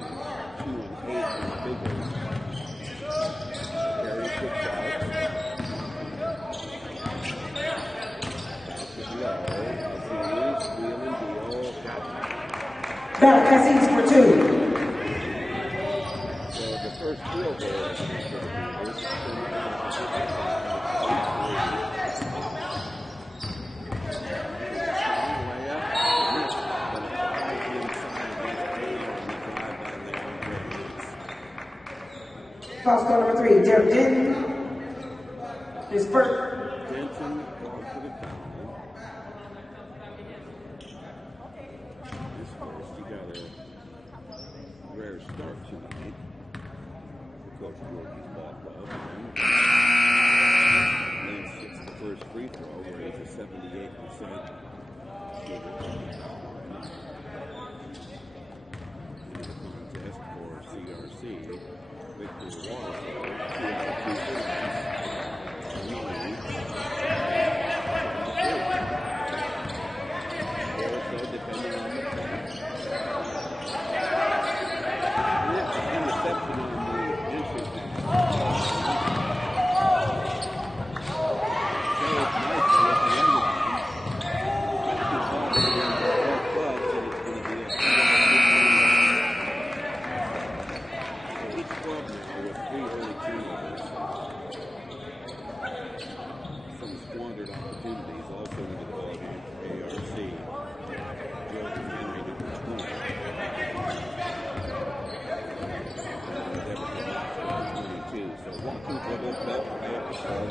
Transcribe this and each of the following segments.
2 and 8 in the big league. Perry kicks out. Back is low. Cosines, wheel and deal. Got it. Battle Cosines for 2. So the first field goal is Foul score number 3, Derek Denton. His first. Denton called for the foul. This first, you got a rare start tonight for Coach Georgie's ball club. Lance hits the first free throw where he's a 78% shooter. In the contest for CRC, Victor Waterfall, 2 out of 2 threes. Also depending on the play. Interception on the entry pass. Saved nicely at the end line. Each club now with 3 early turnovers. Some squandered opportunities also into the ballgame for ARC. Jordan Henry to the 20. So walking dribble, cut, way up the floor,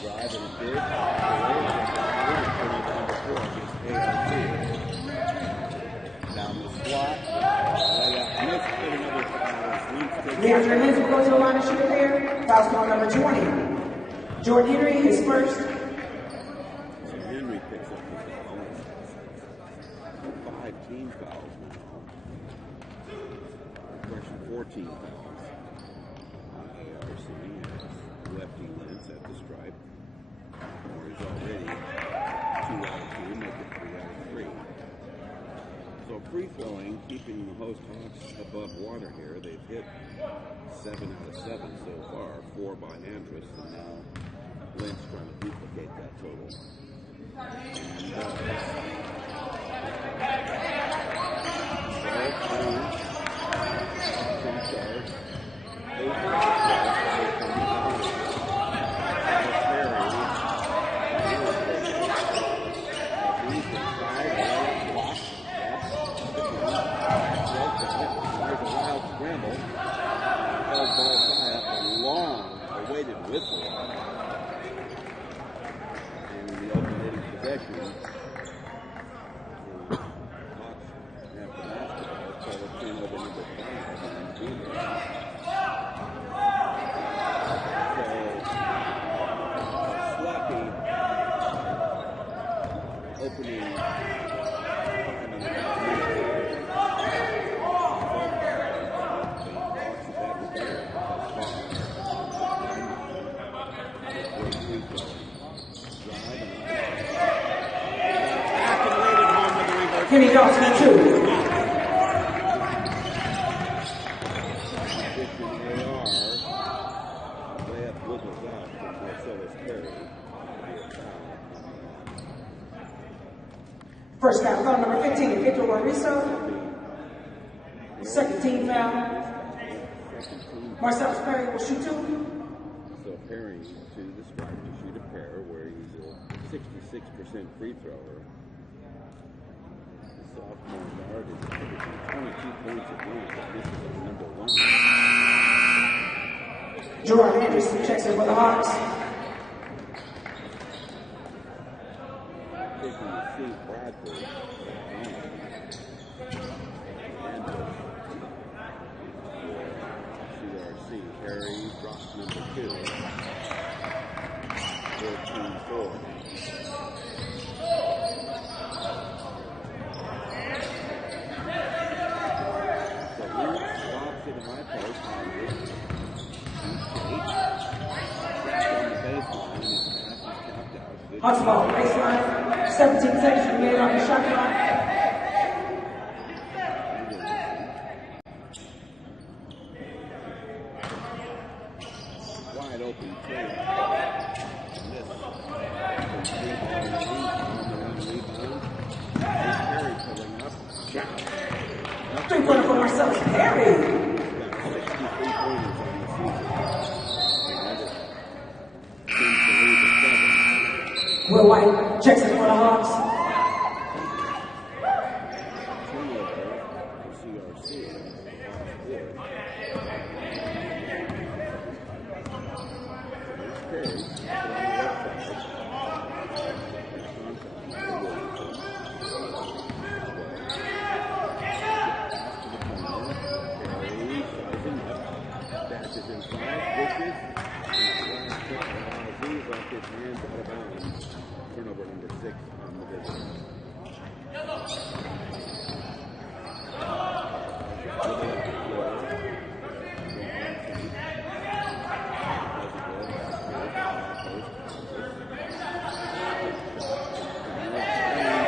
drive and dig, number 4 against ARC. Down the slot, layup missed, but another foul. Leandre Lynch will go to the line and shoot a pair. Foul score number 20. Jordan Henry is first. So Henry picks up the foul. 5 team fouls now. Correction, 14 fouls on ARC as lefty Lentz at the stripe. Or he's already 2 out of 2, making 3 out of 3. So free throwing, keeping the host Hawks above water here. They've hit 7 out of 7 so far, 4 by Andrus, and now Lentz trying to duplicate that total. Whistle. And in the alternating possession, the Hawks have the basketball, so it's turnover number 5 and Junior. So, sloppy opening 5.5 minutes. Kenny Dawson at 2. First foul, foul number 15, Victor Wariso. Second team foul. Marcellus Perry will shoot 2. So Perry to the stripe to shoot a pair where he's a 66% free thrower. Sophomore guard is averaging 22 points a game, but this is his number 1. Gerard Anderson checks in for the Hawks. Taking the seat, Bradford. CRC. Perry drops number 2. 14-4. Hawks ball, baseline, 17 seconds remaining on the shot clock. Three-pointer for Marcellus Perry. Will White checks it for the Hawks. CRC. Dashes inside, pitches, off his hands out of bounds. Turnover number 6 on the visit.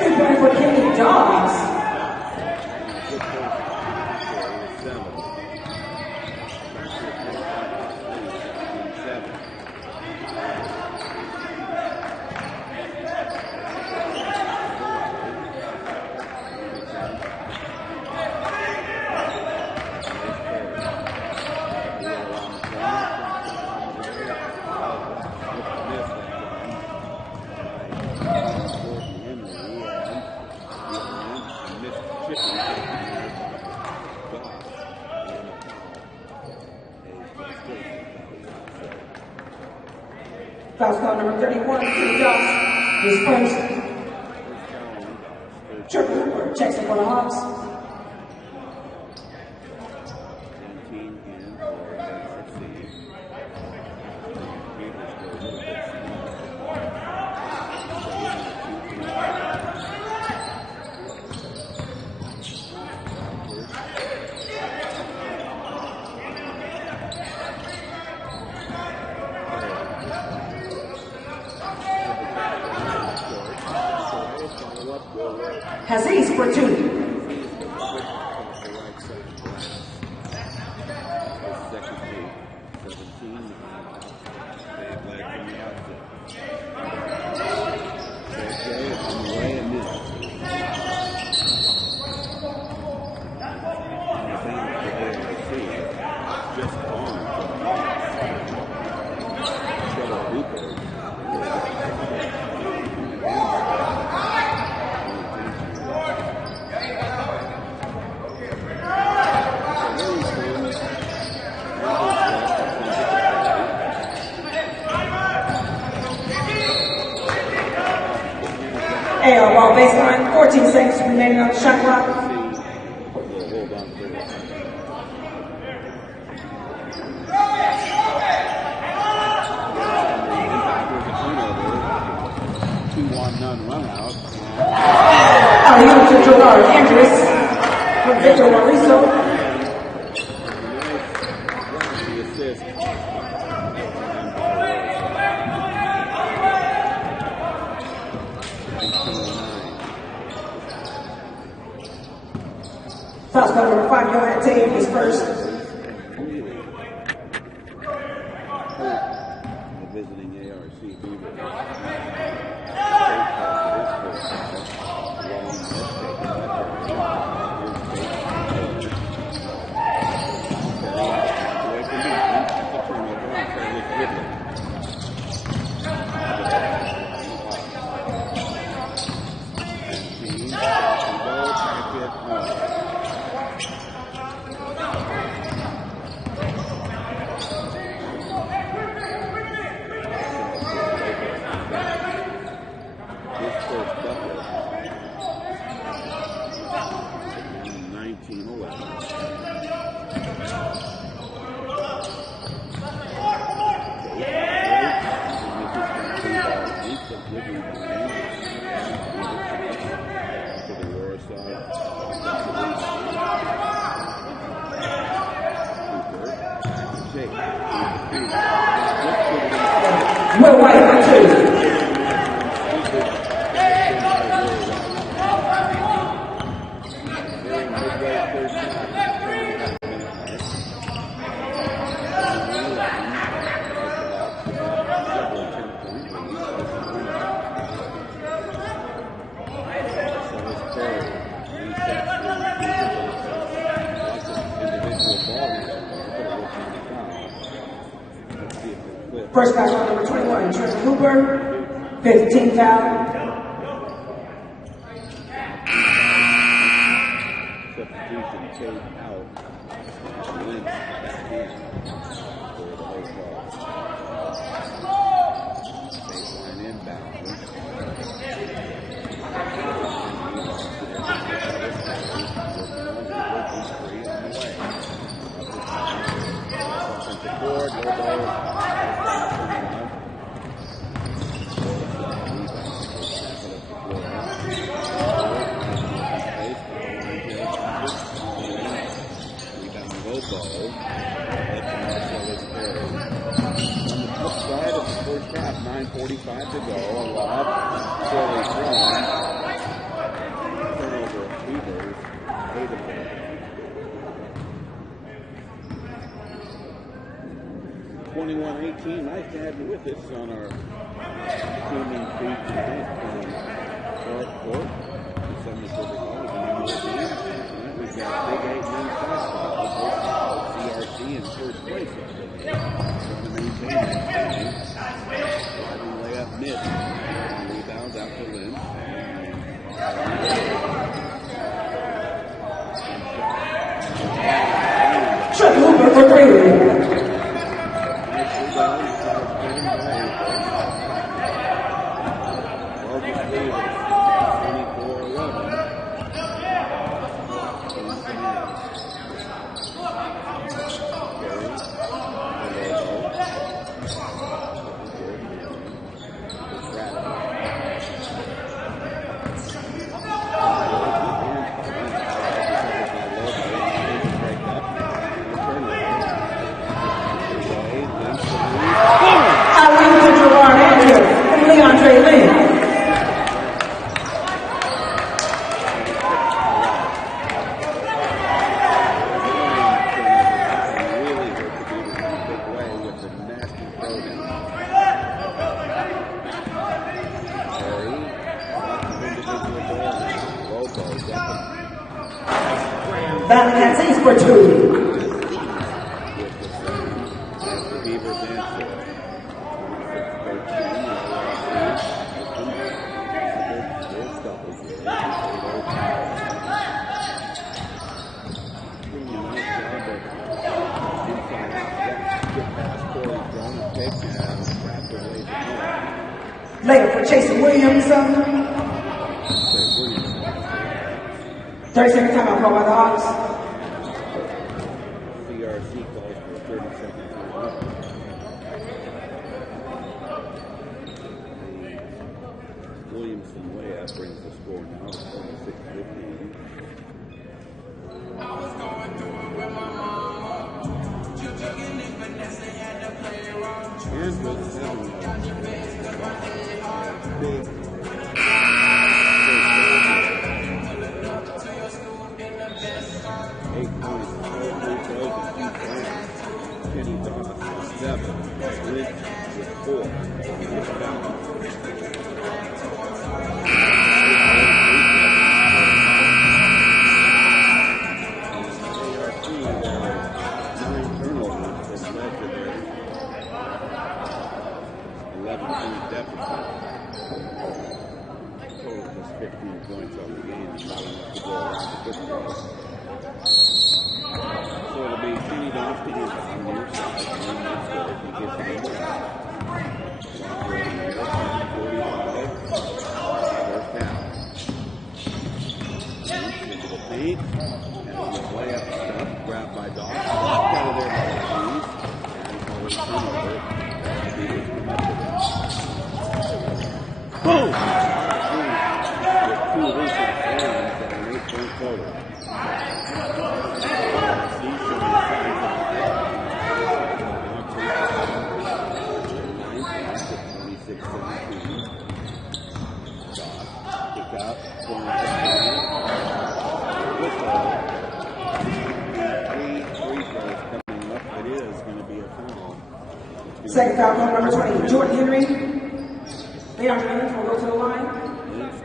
Three-pointer for Kenny Dogs. Foul call number 31, Kenny Dogs. His first. Triple Hooper checks it for the Hawks. 17 in for CRC. Cosines for 2. AR ball baseline, 14 seconds remaining on the shot clock. To Jogar Andrews from Victor Mariso. Foul call number 5, Johan Tate is first. The visiting ARC Beavers. Will White for 2. First foul on number 21, Tristan Hooper. 15 foul. Substitution take out. Lynch back in for the whole call. Baseline inbound. Board, low ball. Ball. On the flip side of the first half, 9:45 to go. A lob, slowly thrown. Turnover of Beavers. 8 of them. 21-18. Nice to have you with us on our streaming feed tonight from North Court. The 74th College. We've got Big 8 men's basketball. CRC in first place. Trying to maintain that. Driving layup missed. Rebounds out to Lynch. Shut Hooper for 3. Cosines for 2. Later for Jason Williams. 30-second timeout called by the Hawks. CRC calls for 30 seconds. The Williamson layup brings the score now to 26-15. And with 7 big 8 points, 4 free throws, and 2 slams. Kenny Doss 7. Lynch with 4. ARC, 9 turnovers that led to their 11-point deficit. Total was 15 points on the game, and not enough to go around the football. So it'll be Kenny Doss to his on near side. And next door, if he gets it in the back. Clock running there, 7:45. First half. Into the paint. And the layup stuff grabbed by Doss. Knocked out of there by Cosines. And he's already turnover. Beavers come up with it. Boom! With 2 recent slams and an 8-point total. Second foul on number 20, Jordan Henry. DeAndre Lynch will go to the line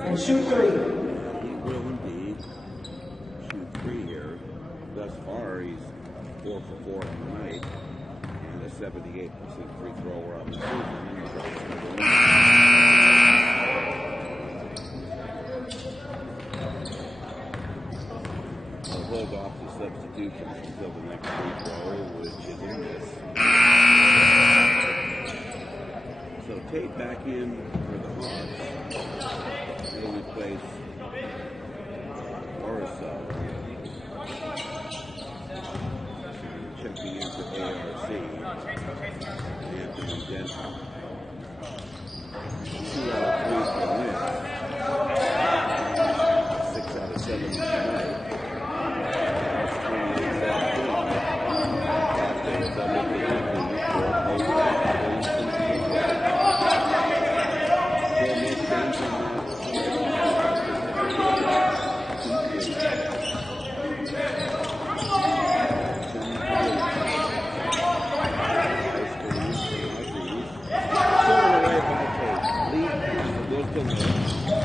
and shoot 3. He will indeed shoot 3 here. Thus far, he's 4 for 4 on the night. And the 78% free thrower on the season. I'll hold off the substitutions until the next free throw, which is a miss. So Tate back in for the Hawks. He'll replace Orso. Checking in for ARC. Anthony Denton. 2 out of 3 for win. 6 out of 7 tonight. That's 28-17. After the double for Anthony, 4 post back.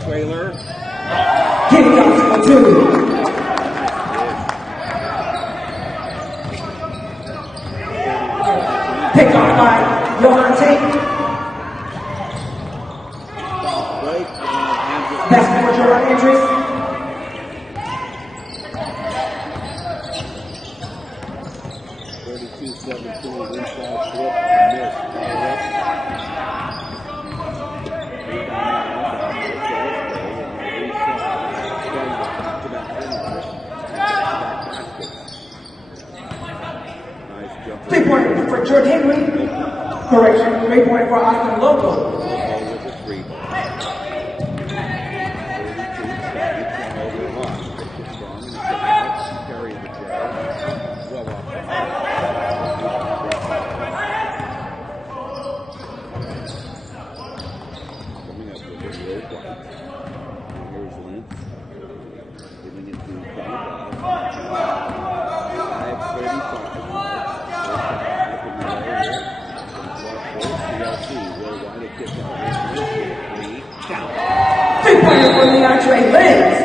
Trailer. Kick out to 2. Pick up by Johan Tate. That's for Jordan Andrews. 32-17 inside flip. Miss. Three-point for Jordan Henry. Correction, 3-point for Austin Loco. With a 3 ball. 32-7 over Hawks. Strong in the carry the jail. Well off the coming up with a real white. Here's Lentz. Giving it to Donovan. 5:35. CRC will wind a kick out. 3-pointer for Leandre Lenz.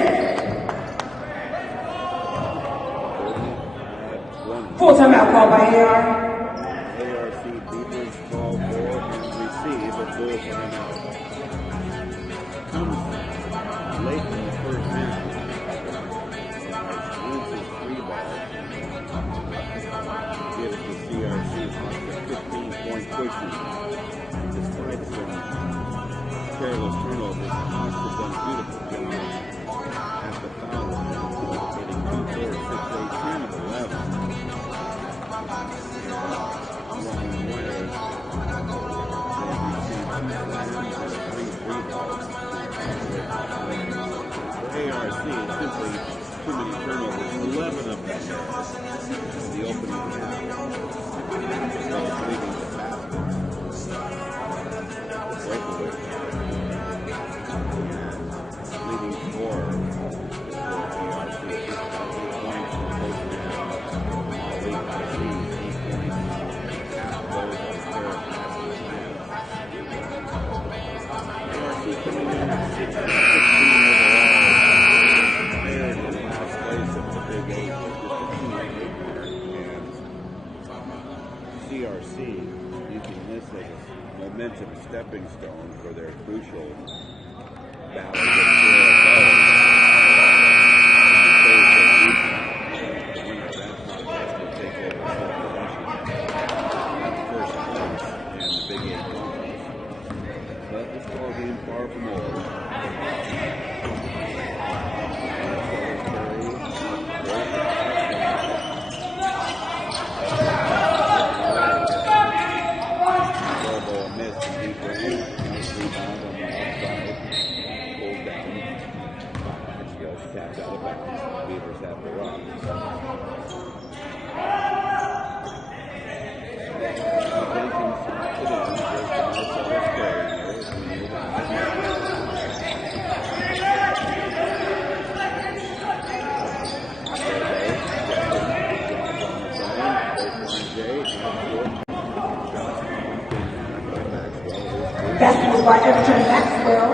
45-20. Full timeout called by AR. ARC defense call for and receive a full timeout. Comes late in the first minute. Lentz's 3 ball gives the CRC Hawks a 15-point push. Despite some careless turnovers, the Hawks have done a beautiful job at the foul line, getting 2, 4, 6, 8, 10, and 11. Along the way, they received 2 slams and 3 free balls. For ARC, simply too many turnovers, 11 of them in the opening half. As well as leading the baskets. Breakaway. Leading scorer for ARC. 8 points for Cosines. All lead by lead. 8 points. Half of those on a pair of passes. ARC coming in at 16 overall. They're in last place of the Big 8 with just a 2-8 mark. And CRC using this as a momentum stepping stone for their crucial battle with Big 8 conference. But this ball game far from over. Tapped out of bounds. Beavers have the rock. Basketball by Everton Maxwell.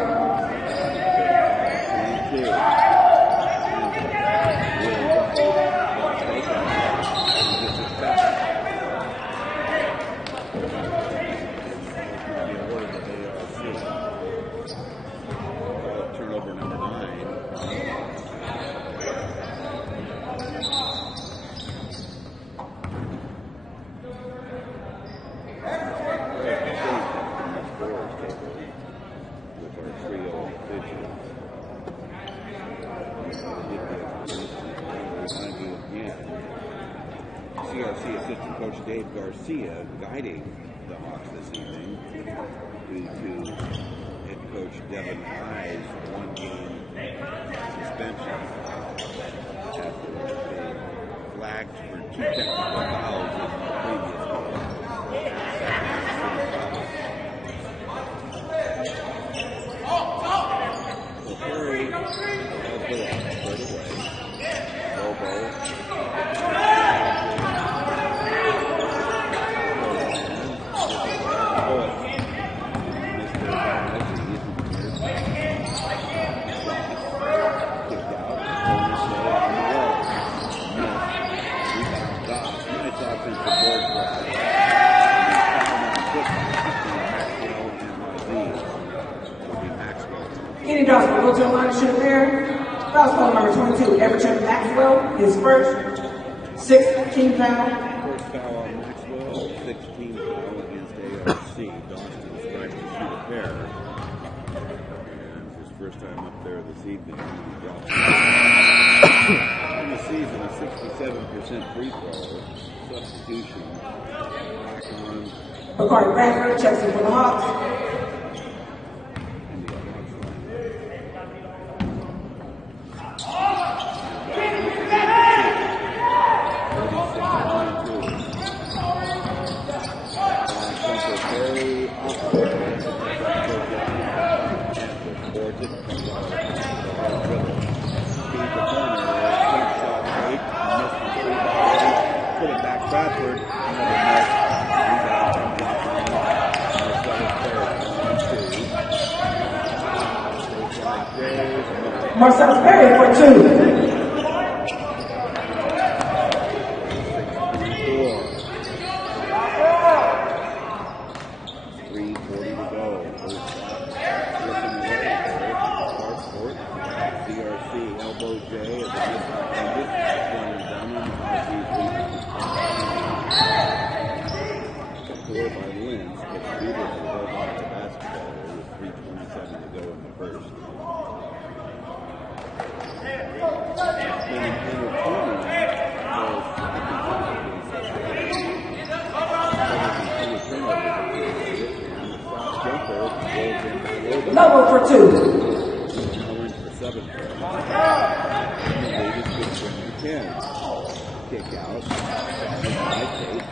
CRC assistant coach Dave Garcia guiding the Hawks this evening due to head coach Devin High's one-game suspension after being flagged for 2 technical fouls in the previous game. So Perry has the right straight away. Lobo. Kenny Dawson will go to the line and shoot a pair. Foul ball number 22, Everton Maxwell, his first 16 foul. First foul on Maxwell, 16 foul against ARC. Dawson's trying to shoot a pair. And his first time up there this evening. In the season, a 67% free throw substitution. Back on. Bacardi Bradford checks in for the Hawks. Marcellus Perry for 2. 3:40 to go. CRC elbow J as a miscommitted. One and done on score by Lynch, but the Beavers will hold on to basketball with 3:27 to go in the first. Level for 2. For 7. Kick out.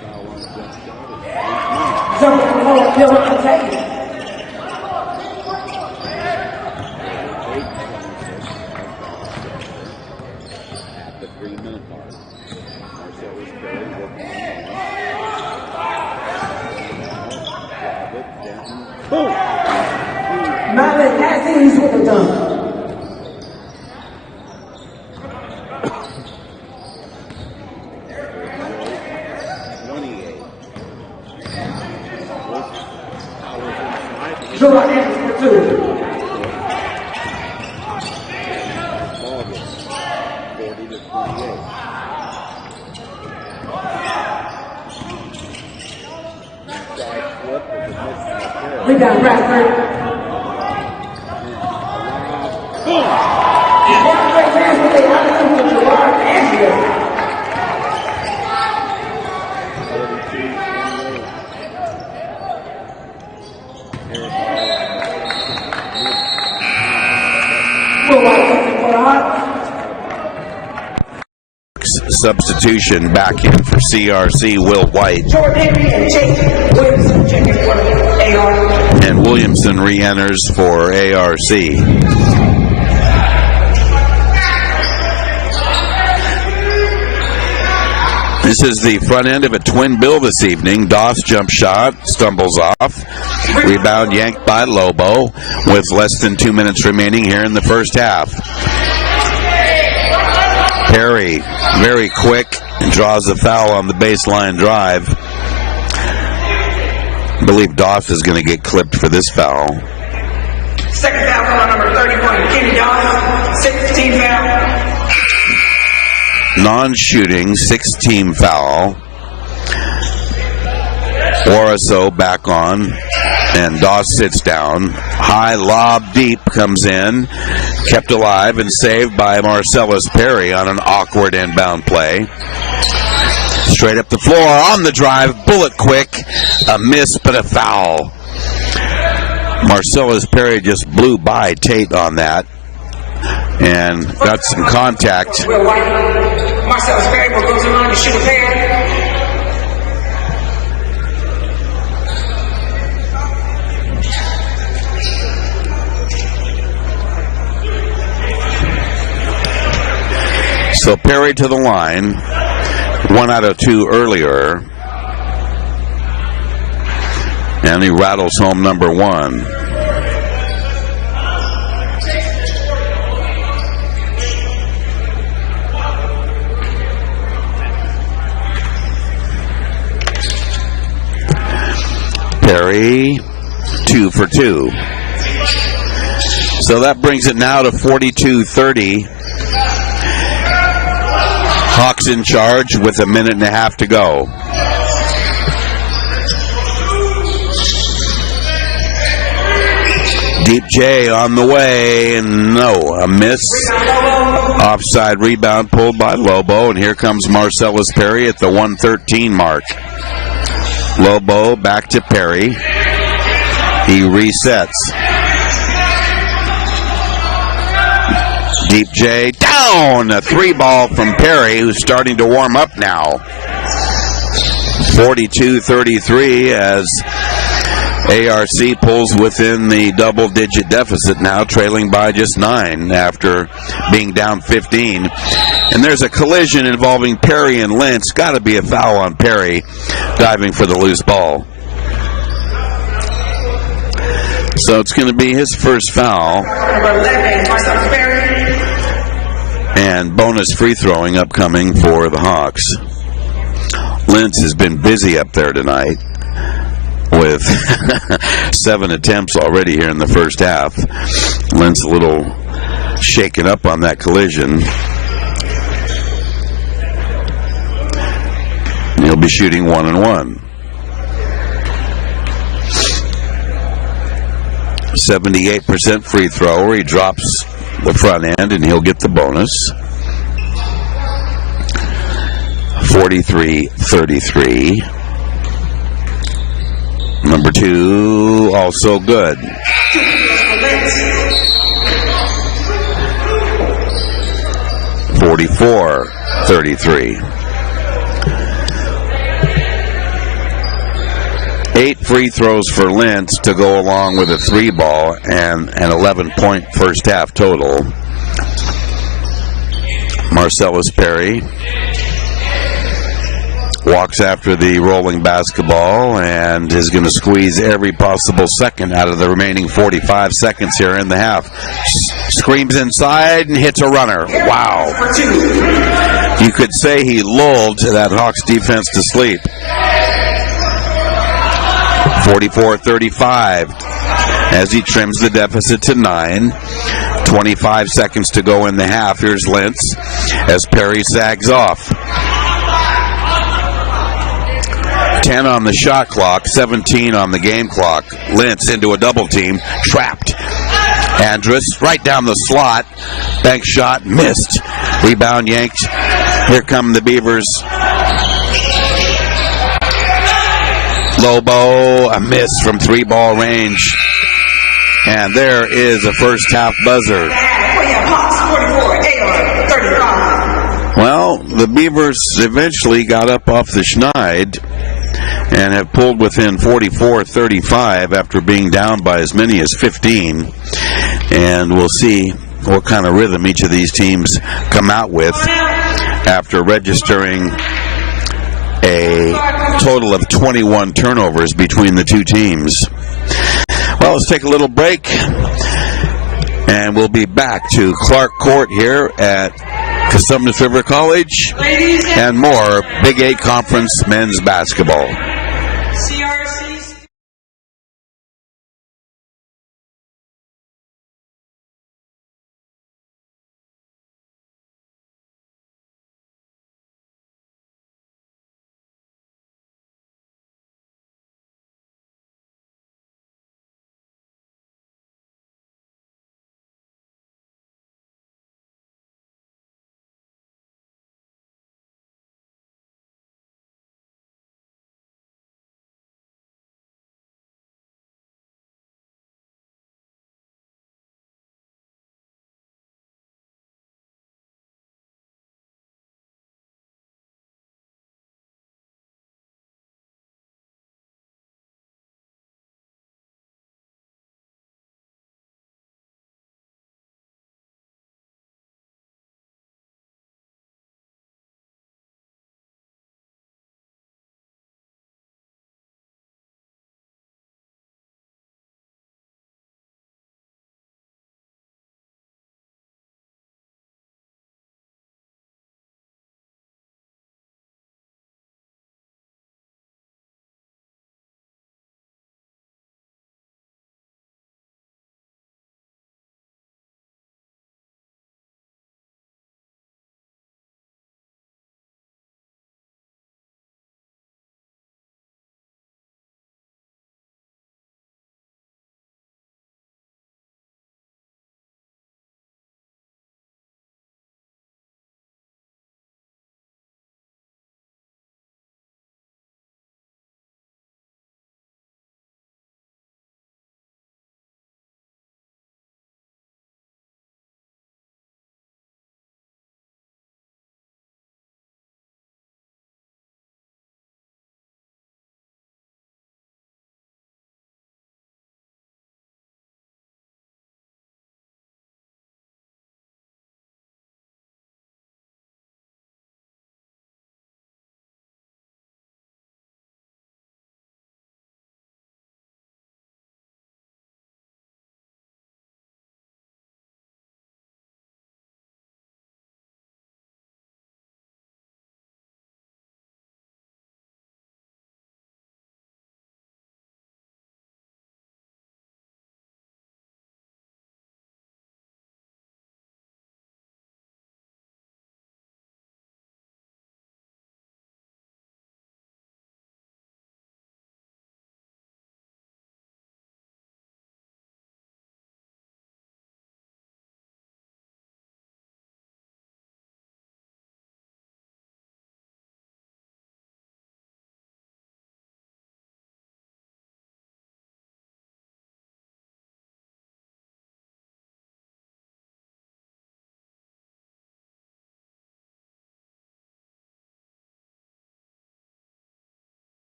Foul on jump shot. Jump ball, Dylan Contagious. At the 3-minute mark. Marcellus Perry working on boom! Malik Cosines with the dunk. Jordan Anderson for 2. August, 40 to 28. Rebound Bradford. One great chance with the alley-oop to Jordan Anderson. 32-28. Substitution back in for CRC, Will White. And Williamson re-enters for ARC. This is the front end of a twin bill this evening. Doss jump shot, stumbles off. Rebound yanked by Lobo with less than 2 minutes remaining here in the first half. Perry, very quick, and draws the foul on the baseline drive. I believe Doss is going to get clipped for this foul. Second foul on number 31, Kenny Doss, 16 foul. Non-shooting, 6-team foul. Oraso back on, and Doss sits down. High lob deep comes in, kept alive and saved by Marcellus Perry on an awkward inbound play. Straight up the floor on the drive, bullet quick, a miss but a foul. Marcellus Perry just blew by Tate on that and got some contact. Marcellus Perry will go to the line to shoot a pair. So Perry to the line, 1 out of 2 earlier, and he rattles home number 1. Perry, 2 for 2. So that brings it now to 42-30. Hawks in charge with 1.5 minutes to go. Deep J on the way, and no, a miss. Offside rebound pulled by Lobo, and here comes Marcellus Perry at the 1:13 mark. Lobo back to Perry. He resets. Deep J down, a 3 ball from Perry, who's starting to warm up now. 42-33 as ARC pulls within the double-digit deficit now, trailing by just 9 after being down 15. And there's a collision involving Perry and Lentz. Got to be a foul on Perry, diving for the loose ball. So it's going to be his first foul. And bonus free throwing upcoming for the Hawks. Lentz has been busy up there tonight with 7 attempts already here in the first half. Lentz a little shaken up on that collision. And he'll be shooting 1-1. 78% free thrower. He drops the front end and he'll get the bonus. 43-33. Number 2 also good. 44-33. 8 free throws for Lentz to go along with a 3 ball and an 11-point first half total. Marcellus Perry walks after the rolling basketball and is going to squeeze every possible second out of the remaining 45 seconds here in the half. Screams inside and hits a runner. Wow. You could say he lulled that Hawks defense to sleep. 44-35 as he trims the deficit to 9. 25 seconds to go in the half. Here's Lentz as Perry sags off. 10 on the shot clock, 17 on the game clock. Lentz into a double team, trapped. Andrus right down the slot. Bank shot, missed. Rebound yanked. Here come the Beavers. Lobo, a miss from 3-ball range. And there is a first half buzzer. Well, the Beavers eventually got up off the schneid and have pulled within 44-35 after being down by as many as 15. And we'll see what kind of rhythm each of these teams come out with after registering a total of 21 turnovers between the two teams. Well, let's take a little break, and we'll be back to Clark Court here at Cosines River College and more Big 8 Conference men's basketball. CRC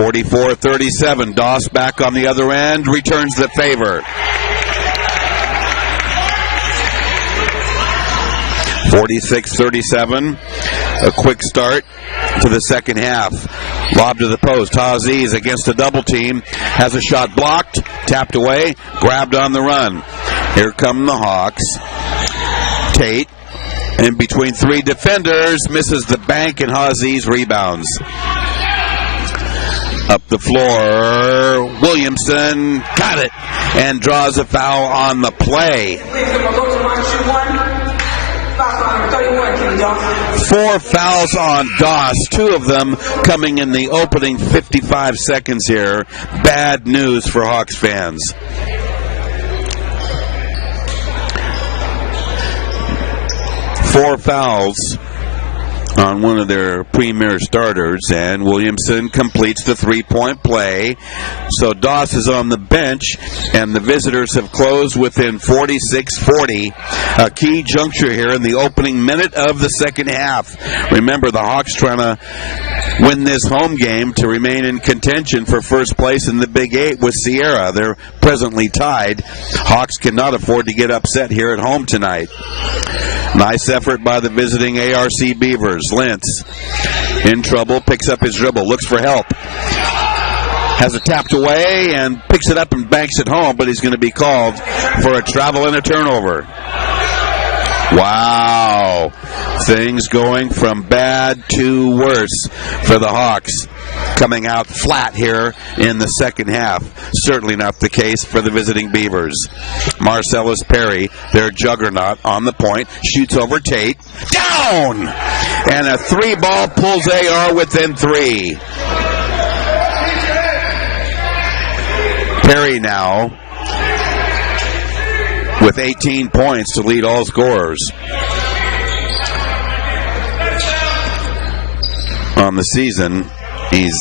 44-37. Doss back on the other end, returns the favor. 46-37. A quick start to the second half. Lob to the post. Cosines against a double team. Has a shot blocked. Tapped away. Grabbed on the run. Here come the Hawks. Tate in between three defenders. Misses the bank and Cosines rebounds. Up the floor. Williamson got it and draws a foul on the play. 4 fouls on Doss, 2 of them coming in the opening 55 seconds here. Bad news for Hawks fans. Four fouls on one of their premier starters, and Williamson completes the three-point play. So Doss is on the bench, and the visitors have closed within 46-40. A key juncture here in the opening minute of the second half. Remember, the Hawks trying to win this home game to remain in contention for first place in the Big Eight with Sierra. They're presently tied. Hawks cannot afford to get upset here at home tonight. Nice effort by the visiting ARC Beavers. Lentz in trouble, picks up his dribble, looks for help. Has it tapped away and picks it up and banks it home, but he's going to be called for a travel and a turnover. Wow. Things going from bad to worse for the Hawks. Coming out flat here in the second half. Certainly not the case for the visiting Beavers. Marcellus Perry, their juggernaut, on the point. Shoots over Tate. Down! And a 3-ball pulls AR within 3. Perry now with 18 points to lead all scorers on the season. He's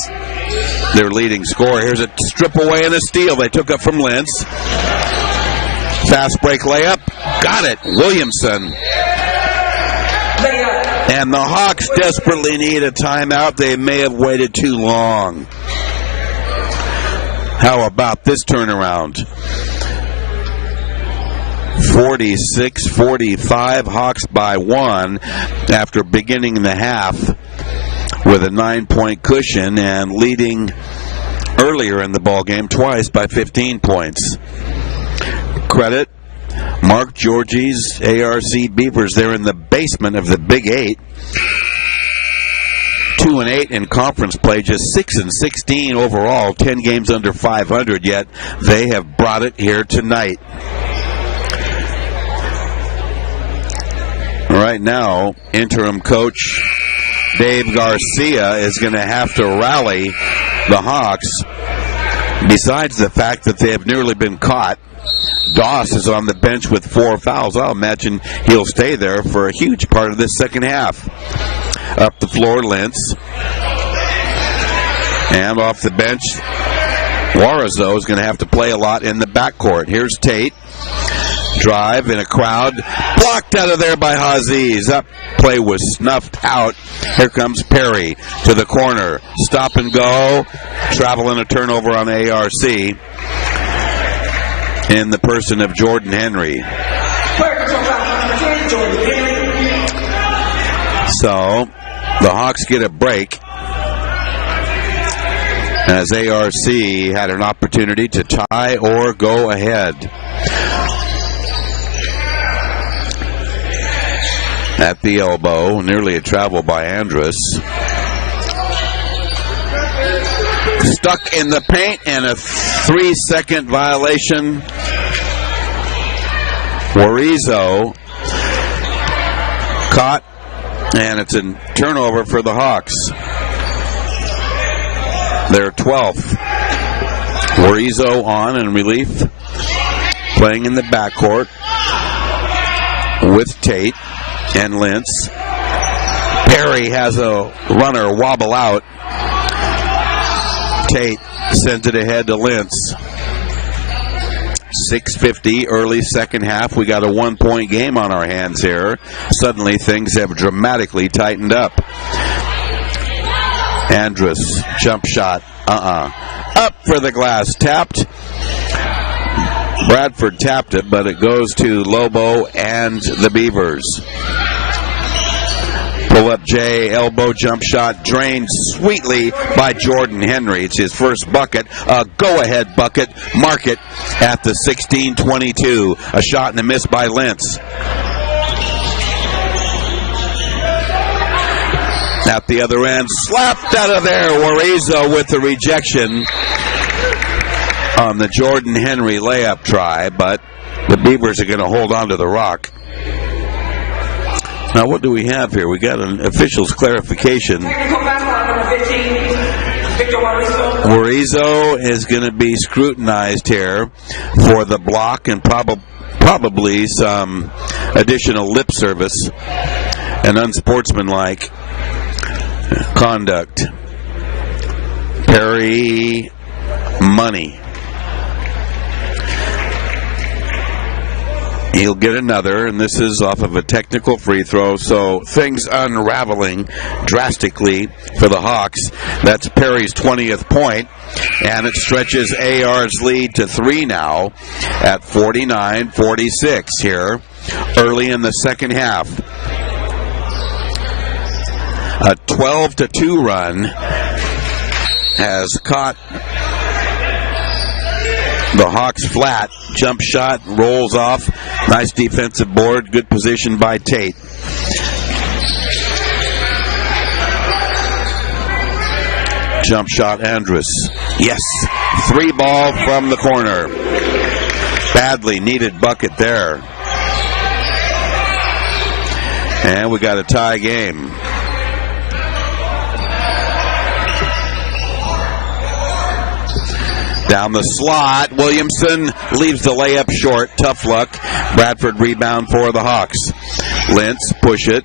their leading scorer. Here's a strip away and a steal. They took up from Lentz. Fast break layup. Got it. Williamson. And the Hawks desperately need a timeout. They may have waited too long. How about this turnaround? 46-45. Hawks by 1 after beginning the half with a 9-point cushion and leading earlier in the ballgame twice by 15 points. Credit Mark Georgie's ARC Beavers. They're in the basement of the Big Eight. 2-8 in conference play, just 6-16 overall, 10 games under 500, yet they have brought it here tonight. Right now, interim coach Dave Garcia is going to have to rally the Hawks. Besides the fact that they have nearly been caught, Doss is on the bench with 4 fouls. I'll imagine he'll stay there for a huge part of this second half. Up the floor, Lentz. And off the bench, Warazo is going to have to play a lot in the backcourt. Here's Tate. Drive in a crowd. Blocked out of there by Cosines. That play was snuffed out. Here comes Perry to the corner. Stop and go. Travel and a turnover on ARC in the person of Jordan Henry. So the Hawks get a break as ARC had an opportunity to tie or go ahead. At the elbow, nearly a travel by Andrus. Stuck in the paint and a 3-second violation. Warizo caught, and it's a turnover for the Hawks. They're 12th. Warizo on in relief, playing in the backcourt with Tate and Lentz. Perry has a runner wobble out. Tate sends it ahead to Lentz. 6:50 early second half. We got a 1-point game on our hands here. Suddenly things have dramatically tightened up. Andrus, jump shot, up for the glass, tapped. Bradford tapped it, but it goes to Lobo and the Beavers. Pull up J, elbow jump shot, drained sweetly by Jordan Henry. It's his first bucket, a go-ahead bucket. Mark it at the 16-22. A shot and a miss by Lentz. At the other end, slapped out of there. Warrizo with the rejection on the Jordan Henry layup try, but the Beavers are going to hold on to the rock. Now, what do we have here? We got an official's clarification. Warrizo is going to be scrutinized here for the block and probably some additional lip service and unsportsmanlike conduct. Perry, money. He'll get another, and this is off of a technical free throw, so things unraveling drastically for the Hawks. That's Perry's 20th point, and it stretches AR's lead to 3 now at 49-46 here early in the second half. A 12-2 run has caught the Hawks flat. Jump shot, rolls off. Nice defensive board. Good position by Tate. Jump shot, Andrus. Yes. 3 ball from the corner. Badly needed bucket there. And we got a tie game. Down the slot, Williamson leaves the layup short. Tough luck. Bradford rebound for the Hawks. Lentz push it.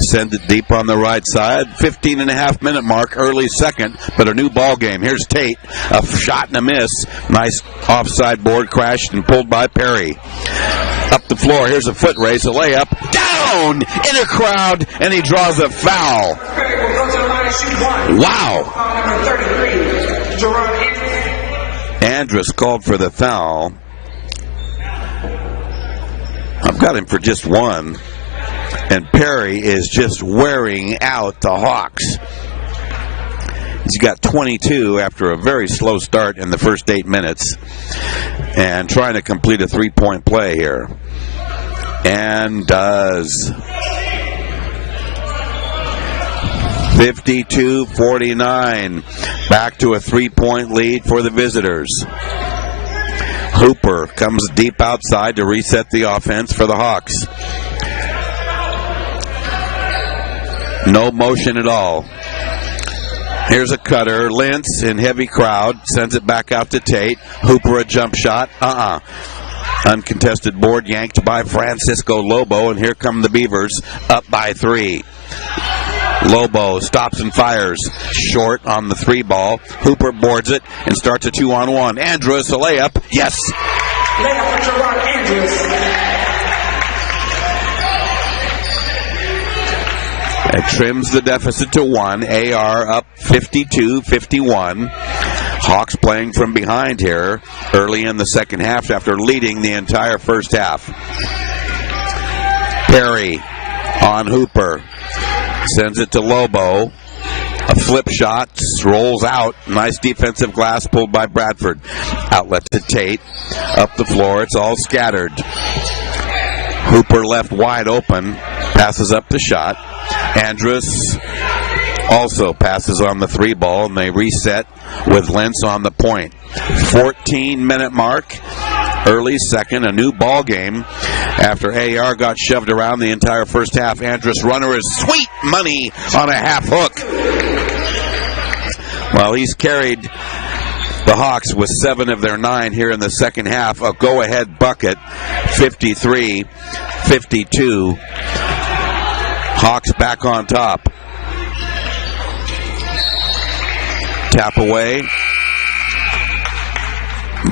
Send it deep on the right side. 15.5-minute mark, early second, but a new ball game. Here's Tate. A shot and a miss. Nice offside board, crashed and pulled by Perry. Up the floor, here's a foot race, a layup. Down in a crowd, and he draws a foul. Wow. Andrus called for the foul. I've got him for just 1. And Perry is just wearing out the Hawks. He's got 22 after a very slow start in the first 8 minutes. And trying to complete a 3-point play here. And does. 52-49. Back to a 3-point lead for the visitors. Hooper comes deep outside to reset the offense for the Hawks. No motion at all. Here's a cutter. Lentz in heavy crowd. Sends it back out to Tate. Hooper a jump shot. Uncontested board yanked by Francisco Lobo. And here come the Beavers up by 3. Lobo stops and fires. Short on the 3 ball. Hooper boards it and starts a 2-on-1. Andrus, a layup. Yes. Layup for Gerard Andrus. It trims the deficit to 1. AR up 52-51. Hawks playing from behind here early in the second half after leading the entire first half. Perry on Hooper. Sends it to Lobo. A flip shot. Rolls out. Nice defensive glass pulled by Bradford. Outlet to Tate. Up the floor. It's all scattered. Hooper left wide open. Passes up the shot. Andrus also passes on the 3 ball, and they reset with Lentz on the point. 14-minute mark. Early second, a new ball game after AR got shoved around the entire first half. Andrus runner is sweet money on a half hook. Well, he's carried the Hawks with 7 of their 9 here in the second half. A go-ahead bucket, 53-52. Hawks back on top. Tap away.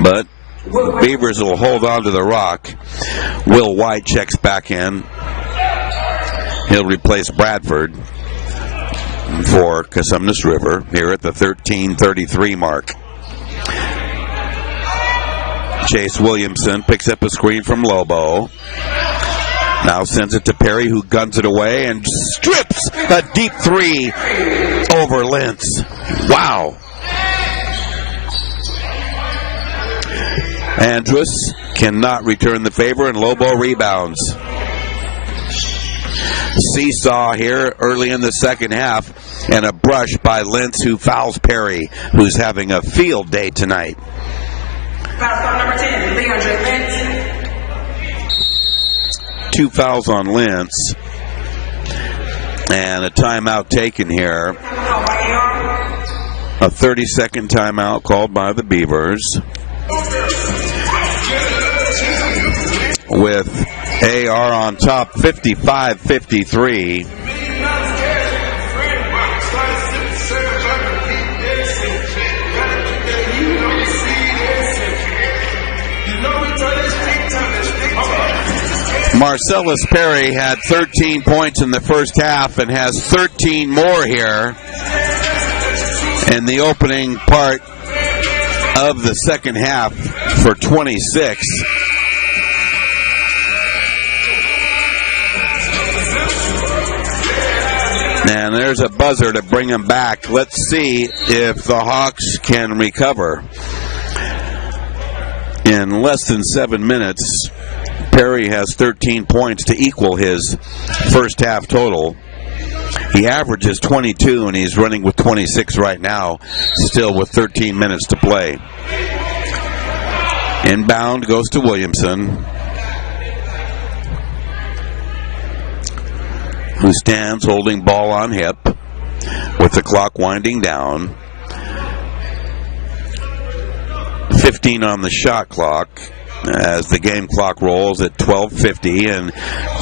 But the Beavers will hold on to the rock. Will White checks back in. He'll replace Bradford. for Cosines River here at the 13:33 mark. Chase Williamson picks up a screen from Lobo. Now sends it to Perry, who guns it away and strips a deep three over Lentz. Wow. Andrus cannot return the favor, and Lobo rebounds. Seesaw here early in the second half, and a brush by Lentz, who fouls Perry, who's having a field day tonight. Foul number 10, Leandre Lentz. 2 fouls on Lentz, and a timeout taken here. A 30-second timeout called by the Beavers, with AR on top 55-53. Marcellus Perry had 13 points in the first half and has 13 more here in the opening part of the second half for 26. And there's a buzzer to bring him back. Let's see if the Hawks can recover. In less than 7 minutes, Perry has 13 points to equal his first half total. He averages 22, and he's running with 26 right now, still with 13 minutes to play. Inbound goes to Williamson, who stands holding ball on hip with the clock winding down. 15 on the shot clock as the game clock rolls at 12:50, and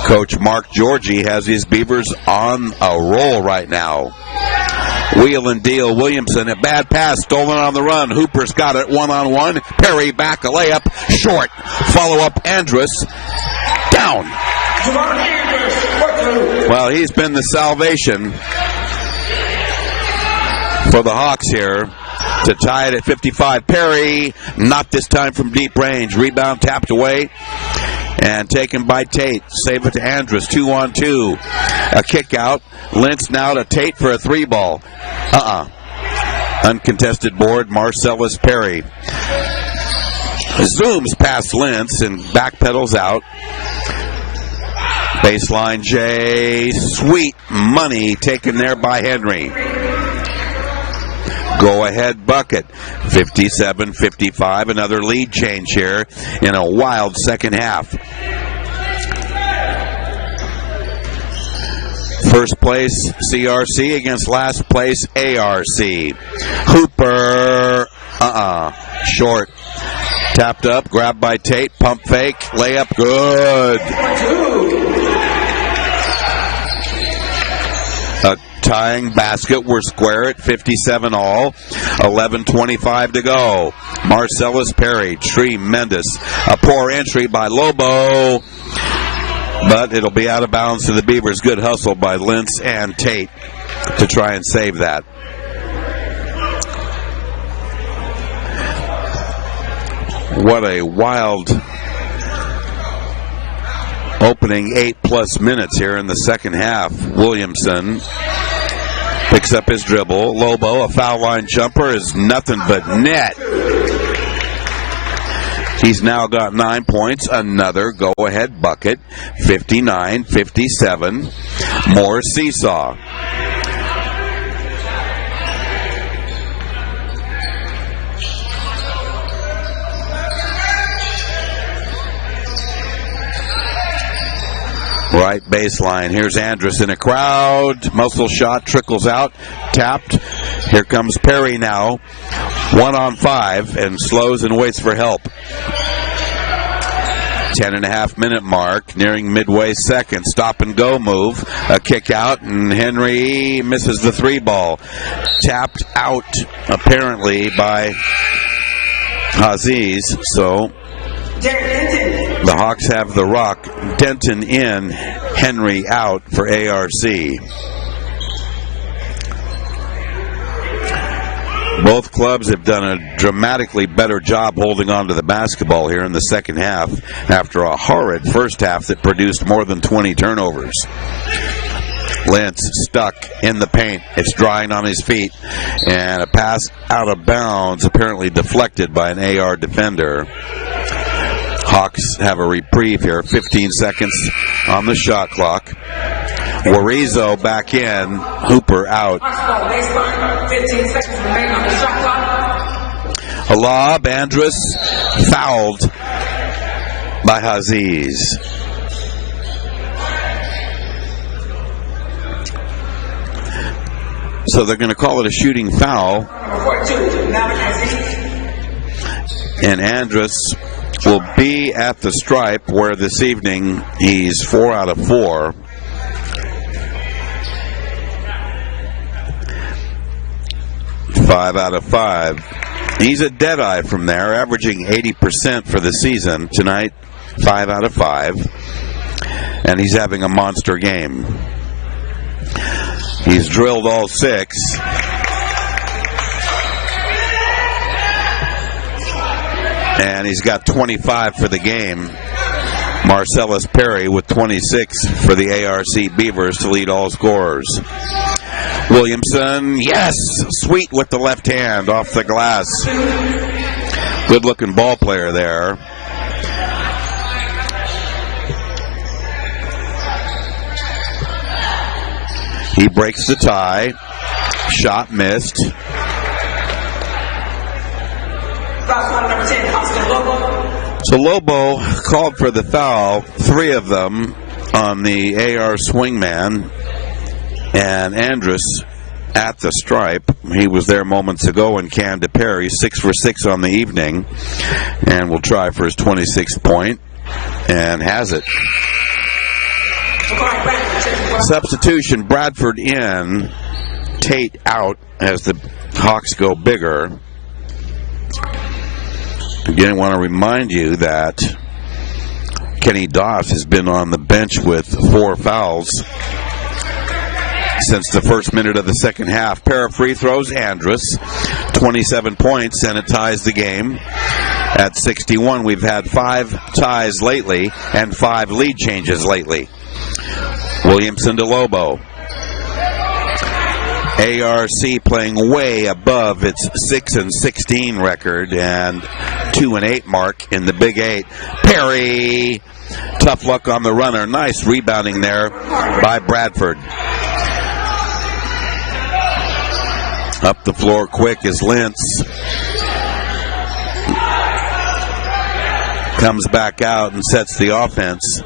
Coach Mark Georgie has his Beavers on a roll right now. Wheel and deal. Williamson, a bad pass, stolen on the run. Hooper's got it one-on-one. Perry back, a layup, short. Follow-up, Andrus, down. Well, he's been the salvation for the Hawks here to tie it at 55. Perry, not this time from deep range. Rebound tapped away and taken by Tate. Save it to Andrus, 2-on-2. A kick out. Lentz now to Tate for a three ball. Uncontested board, Marcellus Perry. Zooms past Lentz and backpedals out. Baseline J. Sweet money taken there by Henry. Go-ahead bucket. 57-55. Another lead change here in a wild second half. First place CRC against last place ARC. Hooper, short. Tapped up, grabbed by Tate, pump fake, layup, good. A tying basket. We're square at 57 all. 11:25 to go. Marcellus Perry, tremendous. A poor entry by Lobo, but it'll be out of bounds to the Beavers. Good hustle by Lentz and Tate to try and save that. What a wild opening 8+ minutes here in the second half. Williamson picks up his dribble. Lobo, a foul line jumper, is nothing but net. He's now got 9 points. Another go-ahead bucket. 59-57. More seesaw. Right baseline. Here's Andrus in a crowd. Muscle shot, trickles out. Tapped. Here comes Perry now. 1-on-5 and slows and waits for help. 10.5 minute mark, nearing midway second. Stop and go move. A kick out, and Henry misses the three ball. Tapped out, apparently, by Cosines. So the Hawks have the rock. Denton in, Henry out for ARC. Both clubs have done a dramatically better job holding on to the basketball here in the second half after a horrid first half that produced more than 20 turnovers. Lentz stuck in the paint. It's drying on his feet. And a pass out of bounds, apparently deflected by an AR defender. Hawks have a reprieve here. 15 seconds on the shot clock. Warizo back in. Hooper out. 15 seconds remain on the shot clock. A lob. Andrus fouled by Haziz. So they're going to call it a shooting foul. And Andrus will be at the stripe where this evening he's 4 out of 4. Five out of 5. He's a deadeye from there, averaging 80% for the season. Tonight, 5 out of 5. And he's having a monster game. He's drilled all 6. And he's got 25 for the game. Marcellus Perry with 26 for the ARC Beavers to lead all scorers. Williamson, yes, sweet with the left hand off the glass. Good looking ball player there. He breaks the tie. Shot missed. So Lobo called for the foul, 3 of them on the AR swingman. And Andrus at the stripe. He was there moments ago and canned to Perry. 6 for 6 on the evening. And will try for his 26th point. And has it. Substitution, Bradford in, Tate out as the Hawks go bigger. Again, I want to remind you that Kenny Doss has been on the bench with 4 fouls since the first minute of the second half. Pair of free throws, Andrus, 27 points, and it ties the game at 61. We've had 5 ties lately and 5 lead changes lately. Williamson to Lobo. ARC playing way above its 6-16 record and 2-8 mark in the Big 8. Perry, tough luck on the runner. Nice rebounding there by Bradford. Up the floor quick is Lentz. Comes back out and sets the offense.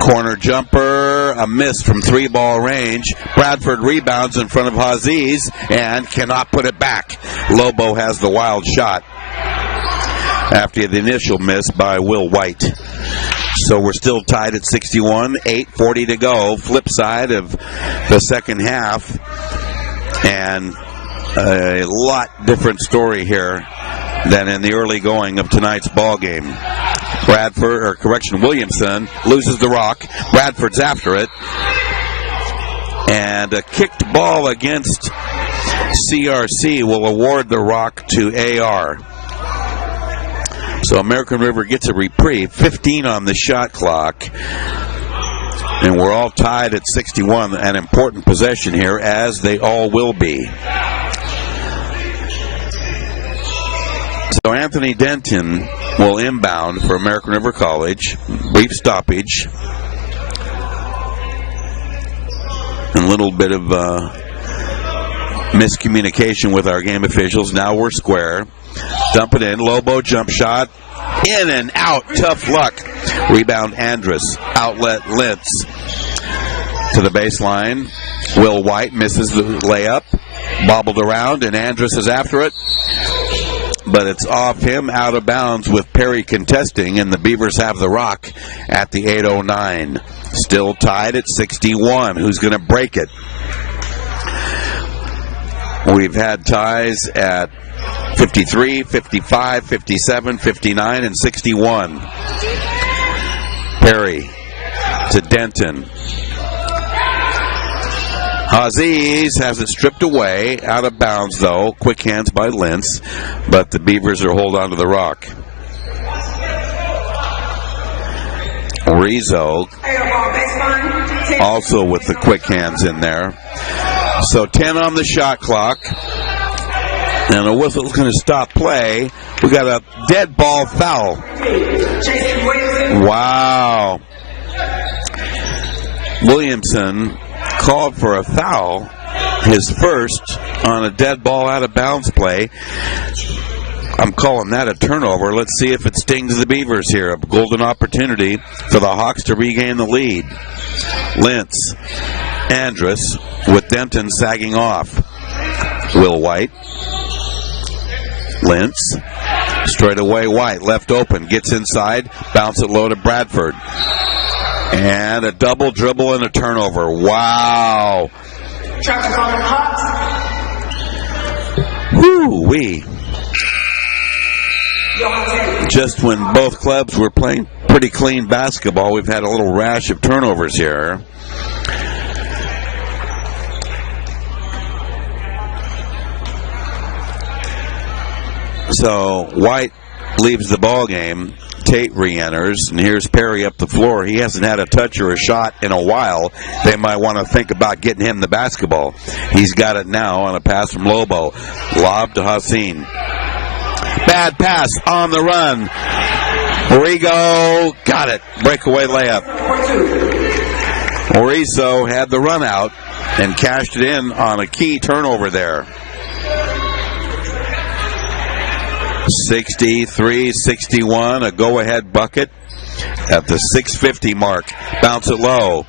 Corner jumper, a miss from 3-ball range. Bradford rebounds in front of Haziz and cannot put it back. Lobo has the wild shot after the initial miss by Will White. So we're still tied at 61, 8:40 to go. Flip side of the second half. And a lot different story here than in the early going of tonight's ball game. Williamson loses the rock. Bradford's after it. And a kicked ball against CRC will award the rock to AR. So American River gets a reprieve. 15 on the shot clock. And we're all tied at 61. An important possession here, as they all will be. So Anthony Denton will inbound for American River College. Brief stoppage. And a little bit of miscommunication with our game officials. Now we're square. Dump it in. Lobo jump shot. In and out. Tough luck. Rebound Andrus. Outlet Lentz. To the baseline. Will White misses the layup. Bobbled around, and Andrus is after it. But it's off him, out of bounds with Perry contesting, and the Beavers have the rock at the 8:09. Still tied at 61. Who's going to break it? We've had ties at 53, 55, 57, 59, and 61. Perry to Denton. Cosines has it stripped away, out of bounds though. Quick hands by Lentz, but the Beavers are hold on to the rock. Rizzo also with the quick hands in there. So 10 on the shot clock. And a whistle's going to stop play. We got a dead ball foul. Wow. Williamson called for a foul, his first on a dead ball out of bounds play. I'm calling that a turnover. Let's see if it stings the Beavers here. A golden opportunity for the Hawks to regain the lead. Lentz, Andrus with Denton sagging off. Will White. Lentz. Straight away White, left open, gets inside, bounce it low to Bradford. And a double dribble and a turnover. Wow. Whoo-wee. Just when both clubs were playing pretty clean basketball, we've had a little rash of turnovers here. So White leaves the ball game. Tate re-enters, and here's Perry up the floor. He hasn't had a touch or a shot in a while. They might want to think about getting him the basketball. He's got it now on a pass from Lobo. Lob to Hassan. Bad pass on the run. Origo got it. Breakaway layup. Orizo had the run out and cashed it in on a key turnover there. 63-61, a go-ahead bucket at the 6:50 mark. Bounce it low.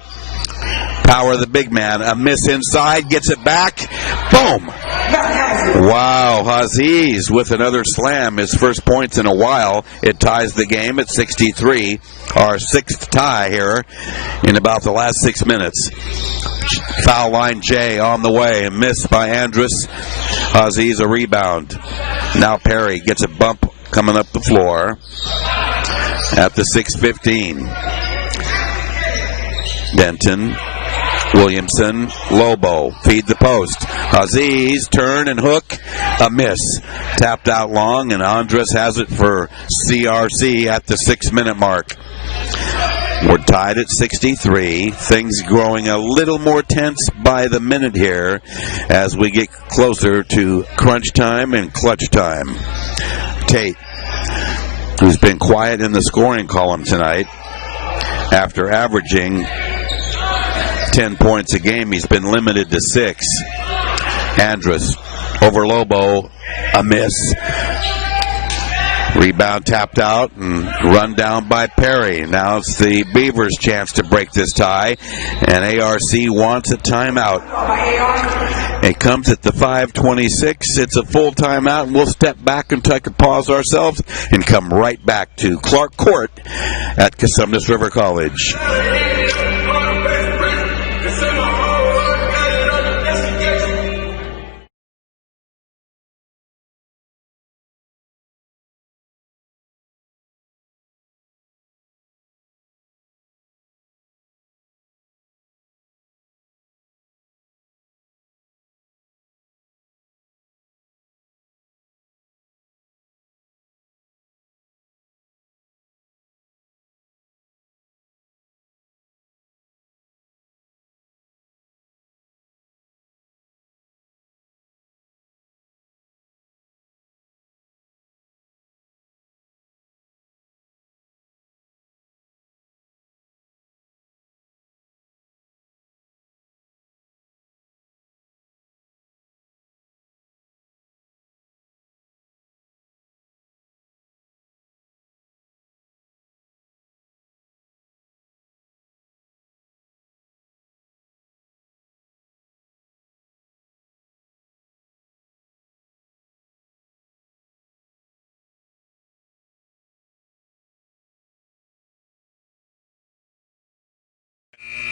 Power the big man. A miss inside, gets it back. Boom! Wow, Haziz with another slam, his first points in a while. It ties the game at 63, our sixth tie here in about the last 6 minutes. Foul line J on the way, and missed by Andrus. Haziz a rebound. Now Perry gets a bump coming up the floor at the 6:15. Denton, Williamson, Lobo, feed the post. Aziz, turn and hook, a miss. Tapped out long, and Andres has it for CRC at the 6-minute mark. We're tied at 63. Things growing a little more tense by the minute here as we get closer to crunch time and clutch time. Tate, who's been quiet in the scoring column tonight, after averaging 10 points a game, he's been limited to 6. Andrus over Lobo, a miss. Rebound tapped out and run down by Perry. Now it's the Beavers' chance to break this tie, and ARC wants a timeout. It comes at the 5:26. It's a full timeout, and we'll step back and take a pause ourselves and come right back to Clark Court at Cosines River College.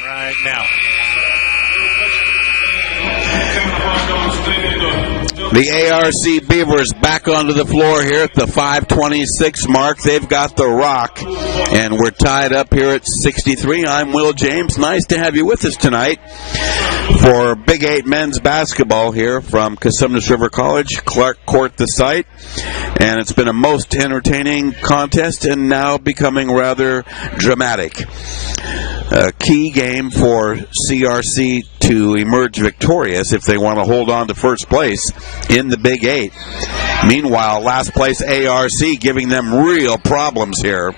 Right now. The ARC Beavers back onto the floor here at the 5:26 mark. They've got the rock, and we're tied up here at 63. I'm Will James. Nice to have you with us tonight for Big 8 men's basketball here from Cosines River College, Clark Court the site. And it's been a most entertaining contest and now becoming rather dramatic. A key game for CRC to emerge victorious if they want to hold on to first place in the Big 8. Meanwhile, last place ARC giving them real problems here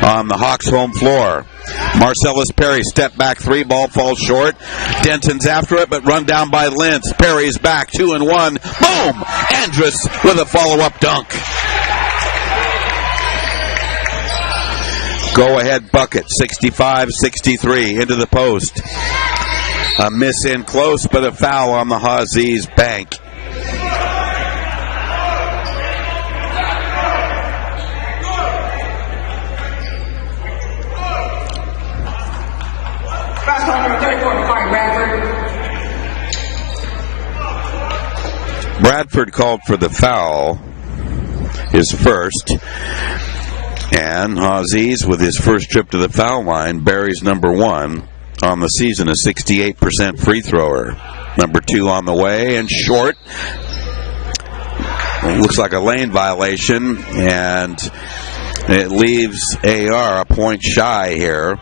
on the Hawks home floor. Marcellus Perry, step back three, ball falls short. Denton's after it, but run down by Lentz. Perry's back, 2 and 1. Boom! Andrus with a follow-up dunk. Go-ahead bucket, 65-63, into the post. A miss in close, but a foul on the Hazi's bank. Fast call number 34, Bradford. Bradford called for the foul, his first. And Hazi's, with his first trip to the foul line, buries number 1 on the season, a 68% free thrower. Number 2 on the way and short. Looks like a lane violation, and it leaves AR a point shy here.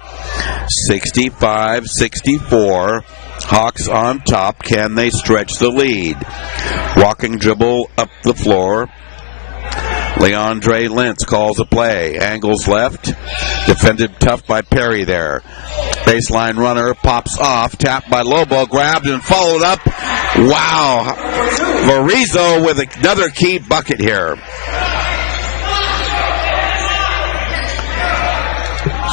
65-64. Hawks on top. Can they stretch the lead? Walking dribble up the floor. Leandre Lentz calls a play. Angles left. Defended tough by Perry there. Baseline runner pops off. Tapped by Lobo. Grabbed and followed up. Wow. Varizo with another key bucket here.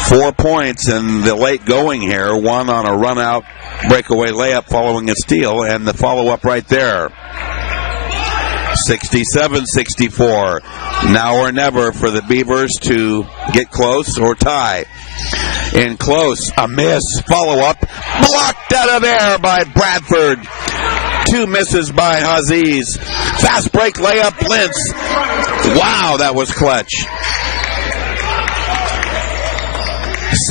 4 points in the late going here. 1 on a run-out breakaway layup following a steal, and the follow-up right there. 67-64. Now or never for the Beavers to get close or tie. In close, a miss. Follow-up. Blocked out of air by Bradford. 2 misses by Haziz. Fast break layup, Lentz. Wow, that was clutch.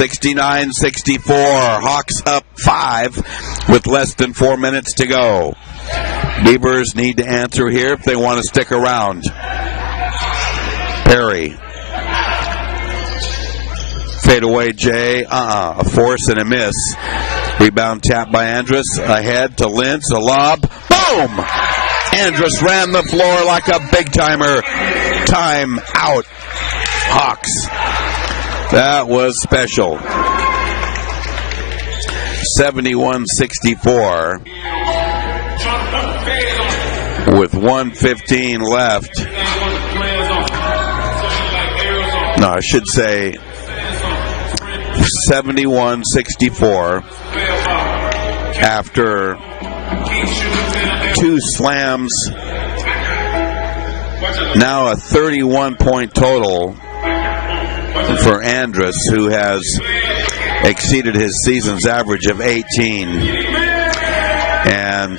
69-64. Hawks up 5 with less than 4 minutes to go. Beavers need to answer here if they want to stick around. Perry. Fade away, Jay. A force and a miss. Rebound tap by Andrus. Ahead to Lentz. A lob. Boom! Andrus ran the floor like a big-timer. Time out. Hawks. That was special. 71-64. With 1:15 left. No, I should say 71-64 after 2 slams. Now a 31-point total for Andrus, who has exceeded his season's average of 18. And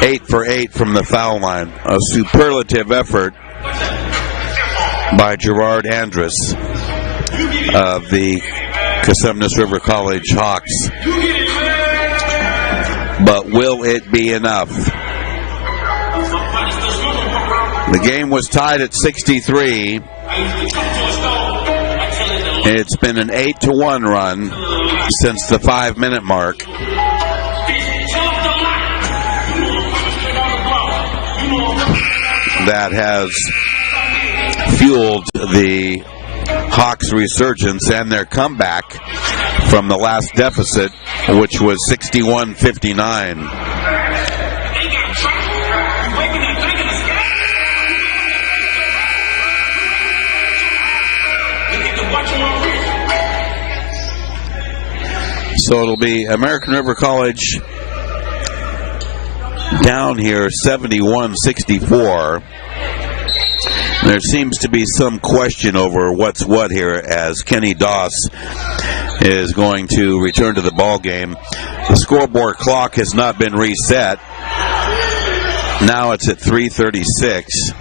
8 for 8 from the foul line. A superlative effort by Gerard Andrus of the Cosines River College Hawks. But will it be enough? The game was tied at 63. It's been an 8-1 run since the 5-minute mark. That has fueled the Hawks' resurgence and their comeback from the last deficit, which was 61-59. So it'll be American River College down here 71-64. There seems to be some question over what's what here as Kenny Doss is going to return to the ball game. The scoreboard clock has not been reset. Now it's at 3:36.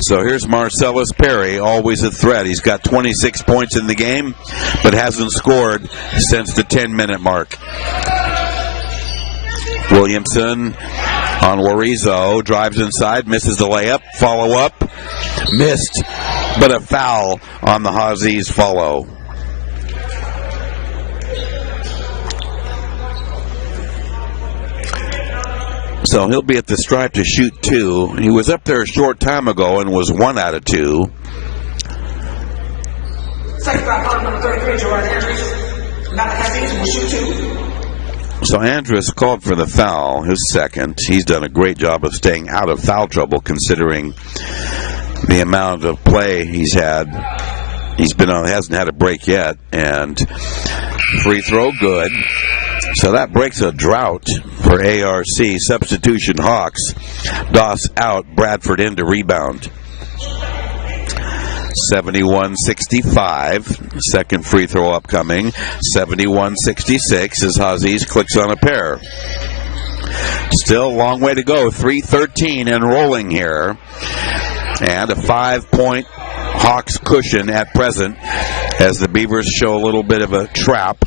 So here's Marcellus Perry, always a threat. He's got 26 points in the game, but hasn't scored since the 10-minute mark. Williamson on Warizo, drives inside, misses the layup, follow up, missed, but a foul on the Hazi's follow. So he'll be at the stripe to shoot 2. He was up there a short time ago and was 1 out of 2. Second foul, number 33, Gerard Andrews. Not Hazi's will shoot 2. So Andrus called for the foul, his second. He's done a great job of staying out of foul trouble considering the amount of play he's had. He's been on, hasn't had a break yet, and free throw good. So that breaks a drought for ARC. Substitution Hawks. Doss out, Bradford in to rebound. 71-65. Second free throw upcoming. 71-66 as Hazi's clicks on a pair. Still a long way to go. 3:13 and rolling here. And a 5-point Hawks cushion at present as the Beavers show a little bit of a trap.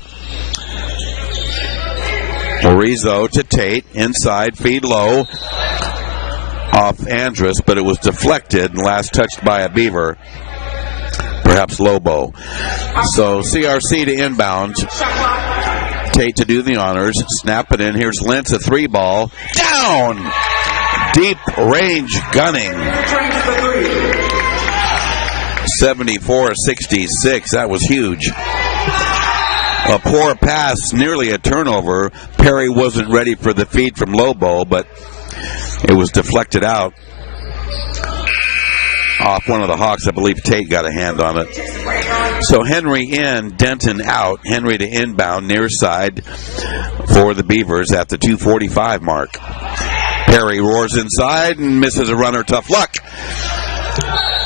Morizo to Tate, inside, feed low, off Andrus, but it was deflected and last touched by a Beaver, perhaps Lobo. So CRC to inbound, Tate to do the honors, snap it in, here's Lentz, a 3-ball, down! Deep range gunning. 74-66, that was huge. A poor pass, nearly a turnover. Perry wasn't ready for the feed from Lobo, but it was deflected out off one of the Hawks. I believe Tate got a hand on it. So Henry in, Denton out. Henry to inbound, near side for the Beavers at the 2:45 mark. Perry roars inside and misses a runner. Tough luck.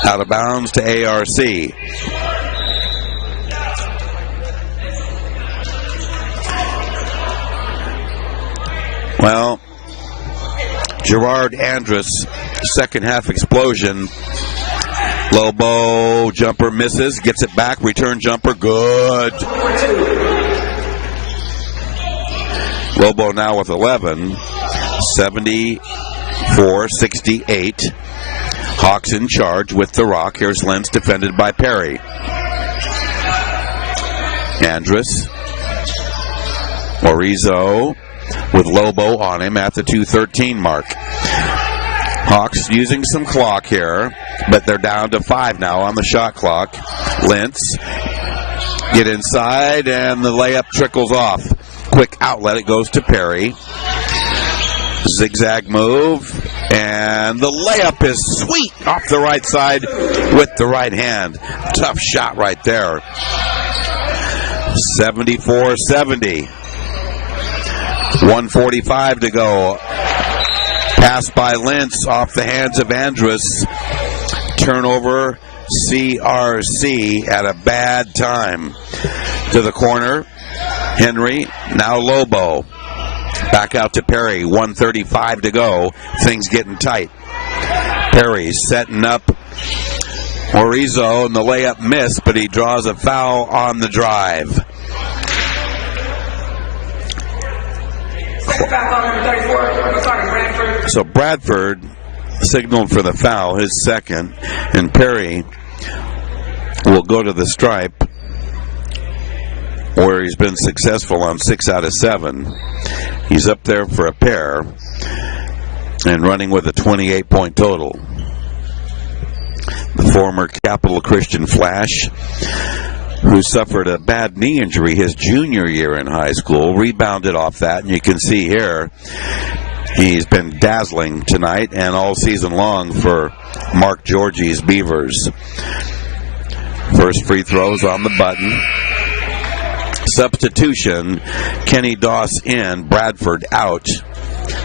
Out of bounds to ARC. Well, Gerard Andrus, second half explosion. Lobo jumper misses, gets it back, return jumper, good. Lobo now with 11, 74-68. Hawks in charge with the rock. Here's Lentz defended by Perry. Andrus, Morizo with Lobo on him at the 2:13 mark. Hawks using some clock here, but they're down to 5 now on the shot clock. Lentz get inside and the layup trickles off. Quick outlet, it goes to Perry. Zigzag move, and the layup is sweet off the right side with the right hand. Tough shot right there. 74-70. 1:45 to go. Pass by Lentz off the hands of Andrus. Turnover, CRC at a bad time. To the corner, Henry, now Lobo. Back out to Perry, 1:35 to go. Things getting tight. Perry setting up Morizo, and the layup missed, but he draws a foul on the drive. So Bradford signaled for the foul, his second, and Perry will go to the stripe where he's been successful on 6 out of 7. He's up there for a pair and running with a 28-point total. The former Capital Christian Flash, who suffered a bad knee injury his junior year in high school, rebounded off that, and you can see here he's been dazzling tonight and all season long for Mark Georgie's Beavers. First free throws on the button. Substitution, Kenny Doss in, Bradford out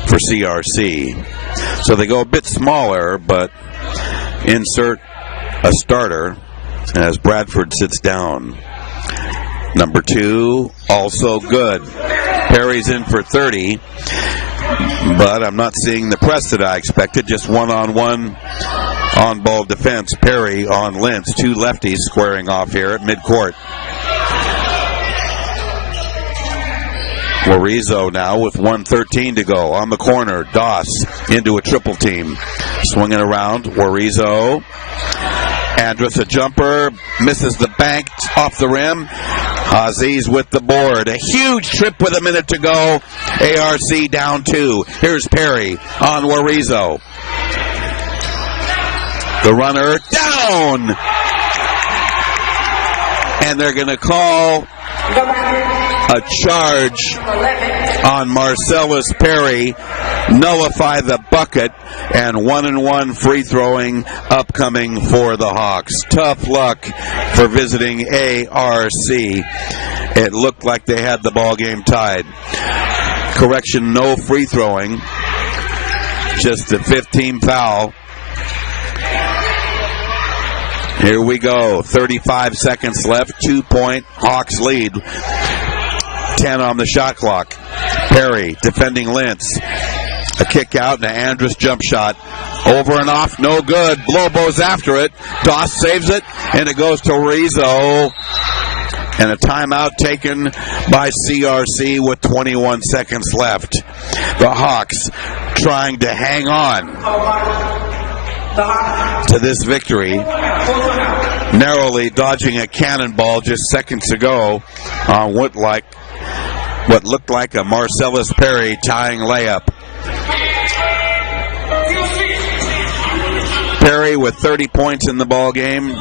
for CRC. So they go a bit smaller, but insert a starter as Bradford sits down. Number 2, also good. Perry's in for 30. but I'm not seeing the press that I expected. Just one-on-one on-ball defense. Perry on Lentz. Two lefties squaring off here at midcourt. Lorizo now with 1:13 to go. On the corner, Doss into a triple team. Swinging around, Lorizo. Andrus a jumper, misses the bank, off the rim. Aziz with the board. A huge trip with a minute to go. ARC down 2. Here's Perry on Lorizo. The runner down! And they're going to call a charge on Marcellus Perry, nullify the bucket, and 1-and-1 free throwing upcoming for the Hawks. Tough luck for visiting ARC. It looked like they had the ball game tied. Correction, no free throwing, just the 15 foul. Here we go. 35 seconds left. 2-point Hawks lead. 10 on the shot clock. Perry defending Lentz. A kick out and an Andrus jump shot. Over and off, no good. Blobo's after it. Doss saves it, and it goes to Rizzo. And a timeout taken by CRC with 21 seconds left. The Hawks trying to hang on to this victory, narrowly dodging a cannonball just seconds ago on what looked like a Marcellus Perry tying layup. Perry with 30 points in the ball game.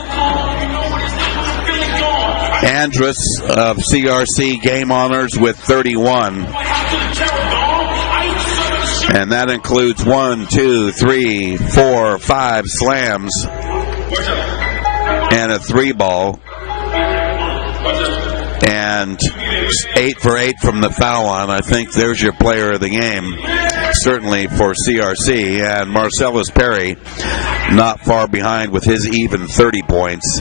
Andrus of CRC game honors with 31. And that includes 1, 2, 3, 4, 5 slams and a 3-ball. And 8 for 8 from the foul line. I think there's your player of the game, certainly for CRC. And Marcellus Perry not far behind with his even 30 points.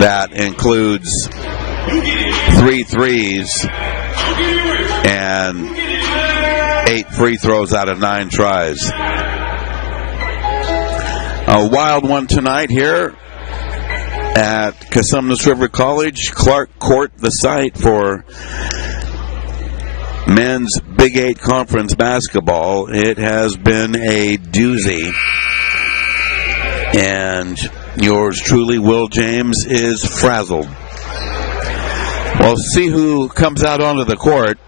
That includes 3 threes and 8 free throws out of 9 tries. A wild one tonight here at Cosines River College. Clark Court, the site for men's Big 8 Conference basketball. It has been a doozy. And yours truly, Will James, is frazzled. We'll see who comes out onto the court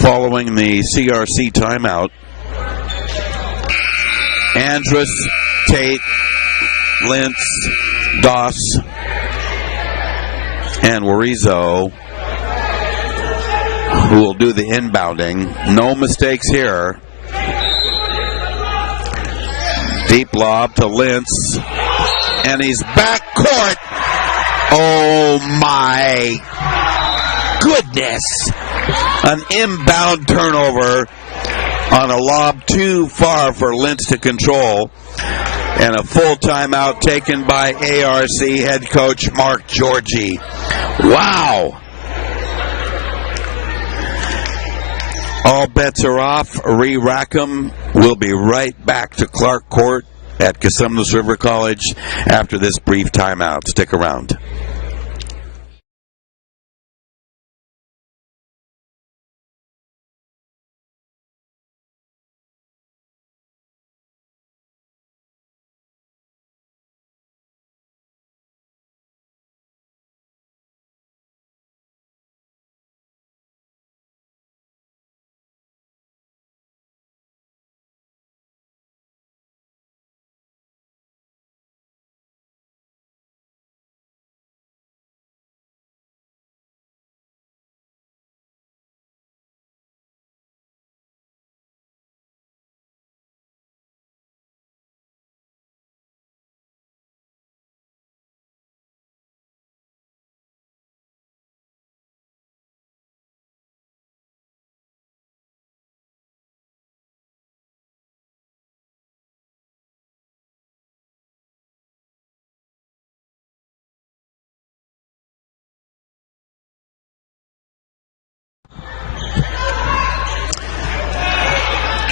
following the CRC timeout. Andrus, Tate, Lentz, Doss, and Lorizo, who will do the inbounding. No mistakes here. Deep lob to Lentz, and he's back court. Oh my goodness! An inbound turnover on a lob too far for Lentz to control, and a full timeout taken by ARC head coach Mark Georgie. Wow! All bets are off. Rackham will be right back to Clark Court at Cosines River College after this brief timeout. Stick around.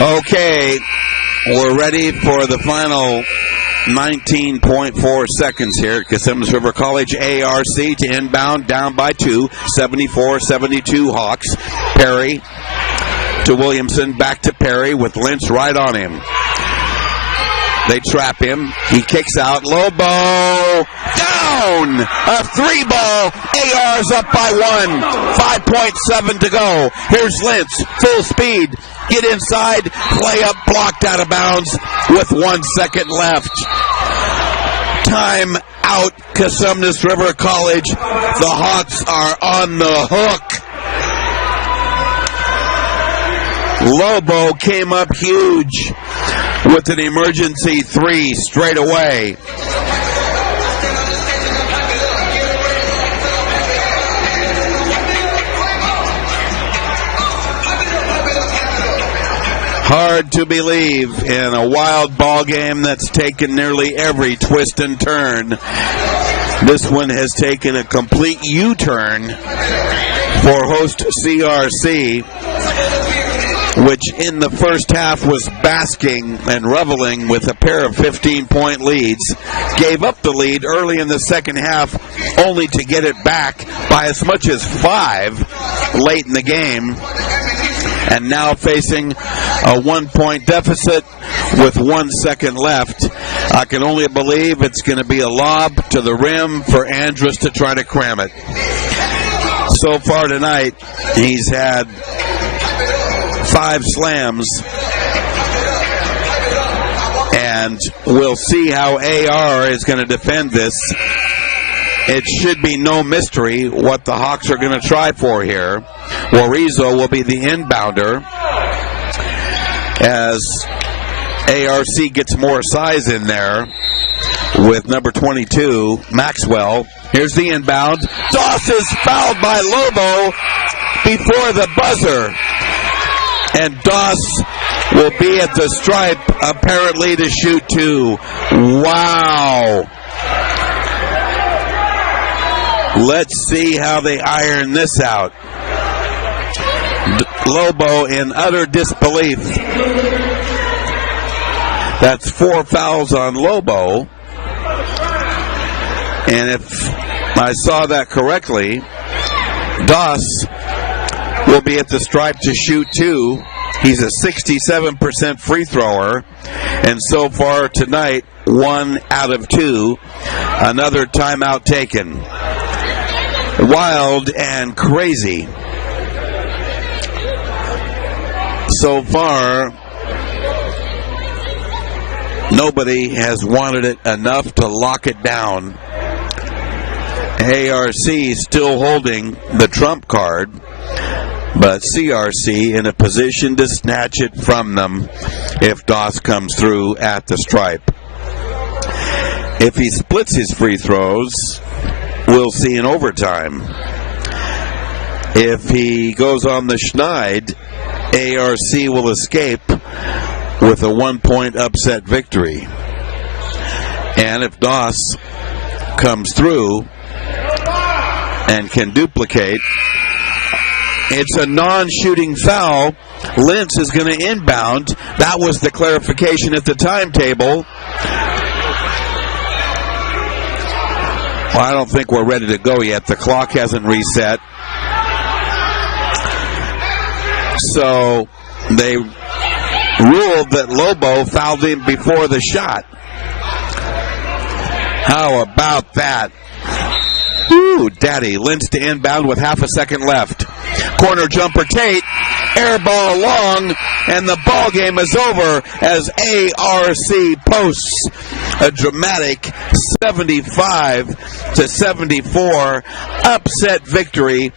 Okay, we're ready for the final 19.4 seconds here at Cosines River College. ARC to inbound, down by 2, 74-72 Hawks. Perry to Williamson, back to Perry with Lynch right on him. They trap him. He kicks out. Lobo down. A 3-ball. AR's up by 1. 5.7 to go. Here's Lentz. Full speed. Get inside. Play up. Blocked out of bounds with 1 second left. Time out. Cosines River College. The Hawks are on the hook. Lobo came up huge with an emergency 3 straight away. Hard to believe in a wild ball game that's taken nearly every twist and turn. This one has taken a complete U-turn for host CRC, which in the first half was basking and reveling with a pair of 15-point leads, gave up the lead early in the second half, only to get it back by as much as 5 late in the game, and now facing a 1-point deficit with 1 second left. I can only believe it's going to be a lob to the rim for Andrus to try to cram it. So far tonight, he's had 5 slams, and we'll see how AR is going to defend this. It should be no mystery what the Hawks are going to try for here. Warizo will be the inbounder as ARC gets more size in there with number 22, Maxwell. Here's the inbound. Doss is fouled by Lobo before the buzzer. And Doss will be at the stripe, apparently to shoot 2. Wow. Let's see how they iron this out. Lobo in utter disbelief. That's 4 fouls on Lobo. And if I saw that correctly, Doss will be at the stripe to shoot 2. He's a 67% free thrower, and so far tonight, 1 out of 2. Another timeout taken. Wild and crazy. So far, nobody has wanted it enough to lock it down. ARC still holding the trump card, but CRC in a position to snatch it from them if Doss comes through at the stripe. If he splits his free throws, we'll see in overtime. If he goes on the schneid, ARC will escape with a 1-point upset victory. And if Doss comes through and can duplicate, it's a non-shooting foul. Lentz is going to inbound. That was the clarification at the timetable. Well, I don't think we're ready to go yet. The clock hasn't reset. So they ruled that Lobo fouled him before the shot. How about that? Ooh, daddy. Lentz to inbound with half a second left. Corner jumper Tate. Air ball long, and the ball game is over as ARC posts a dramatic 75-74 upset victory.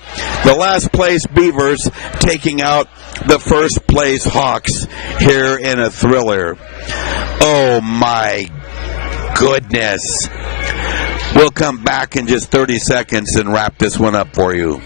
The last place Beavers taking out the first place Hawks here in a thriller. Oh my goodness. We'll come back in just 30 seconds and wrap this one up for you.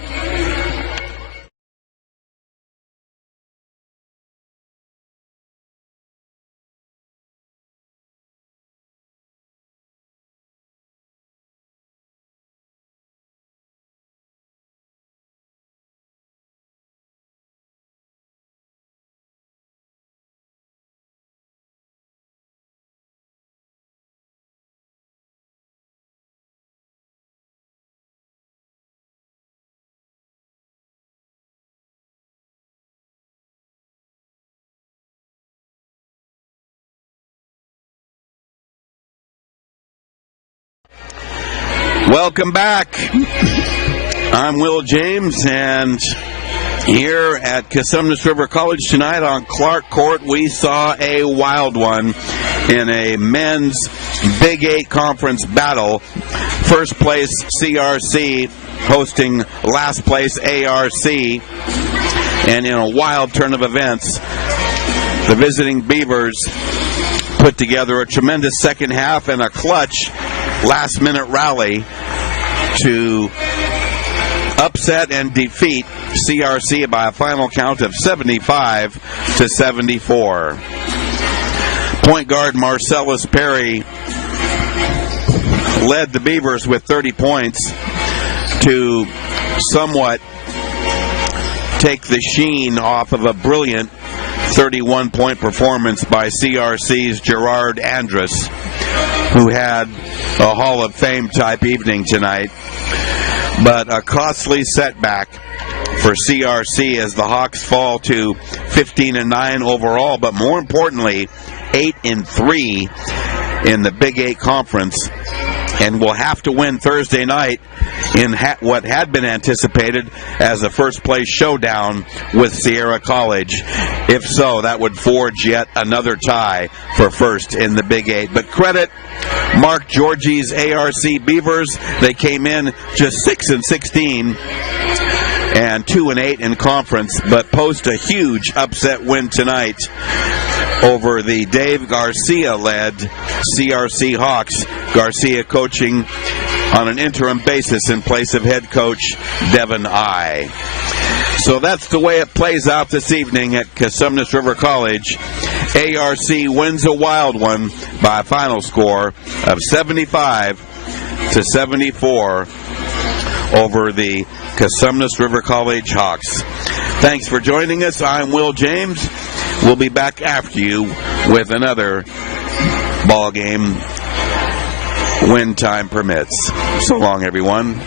Welcome back. I'm Will James, and here at Cosines River College tonight on Clark Court, we saw a wild one in a men's Big 8 conference battle. First place CRC hosting last place ARC, and in a wild turn of events, the visiting Beavers put together a tremendous second half and a clutch last-minute rally to upset and defeat CRC by a final count of 75-74. Point guard Marcellus Perry led the Beavers with 30 points to somewhat take the sheen off of a brilliant 31-point performance by CRC's Gerard Andrus, who had a Hall of Fame type evening tonight. But a costly setback for CRC as the Hawks fall to 15-9 overall, but more importantly, 8-3 in the Big 8 conference, and will have to win Thursday night in what had been anticipated as a first-place showdown with Sierra College. If so, that would forge yet another tie for first in the Big 8. But credit Mark Georgie's ARC Beavers. They came in just 6-16 and 2-8 in conference, but post a huge upset win tonight over the Dave Garcia-led CRC Hawks. Garcia coaching on an interim basis in place of head coach Devin I. So that's the way it plays out this evening at Cosines River College. ARC wins a wild one by a final score of 75-74 over the Cosines River College Hawks. Thanks for joining us. I'm Will James. We'll be back after you with another ball game when time permits. So long, everyone.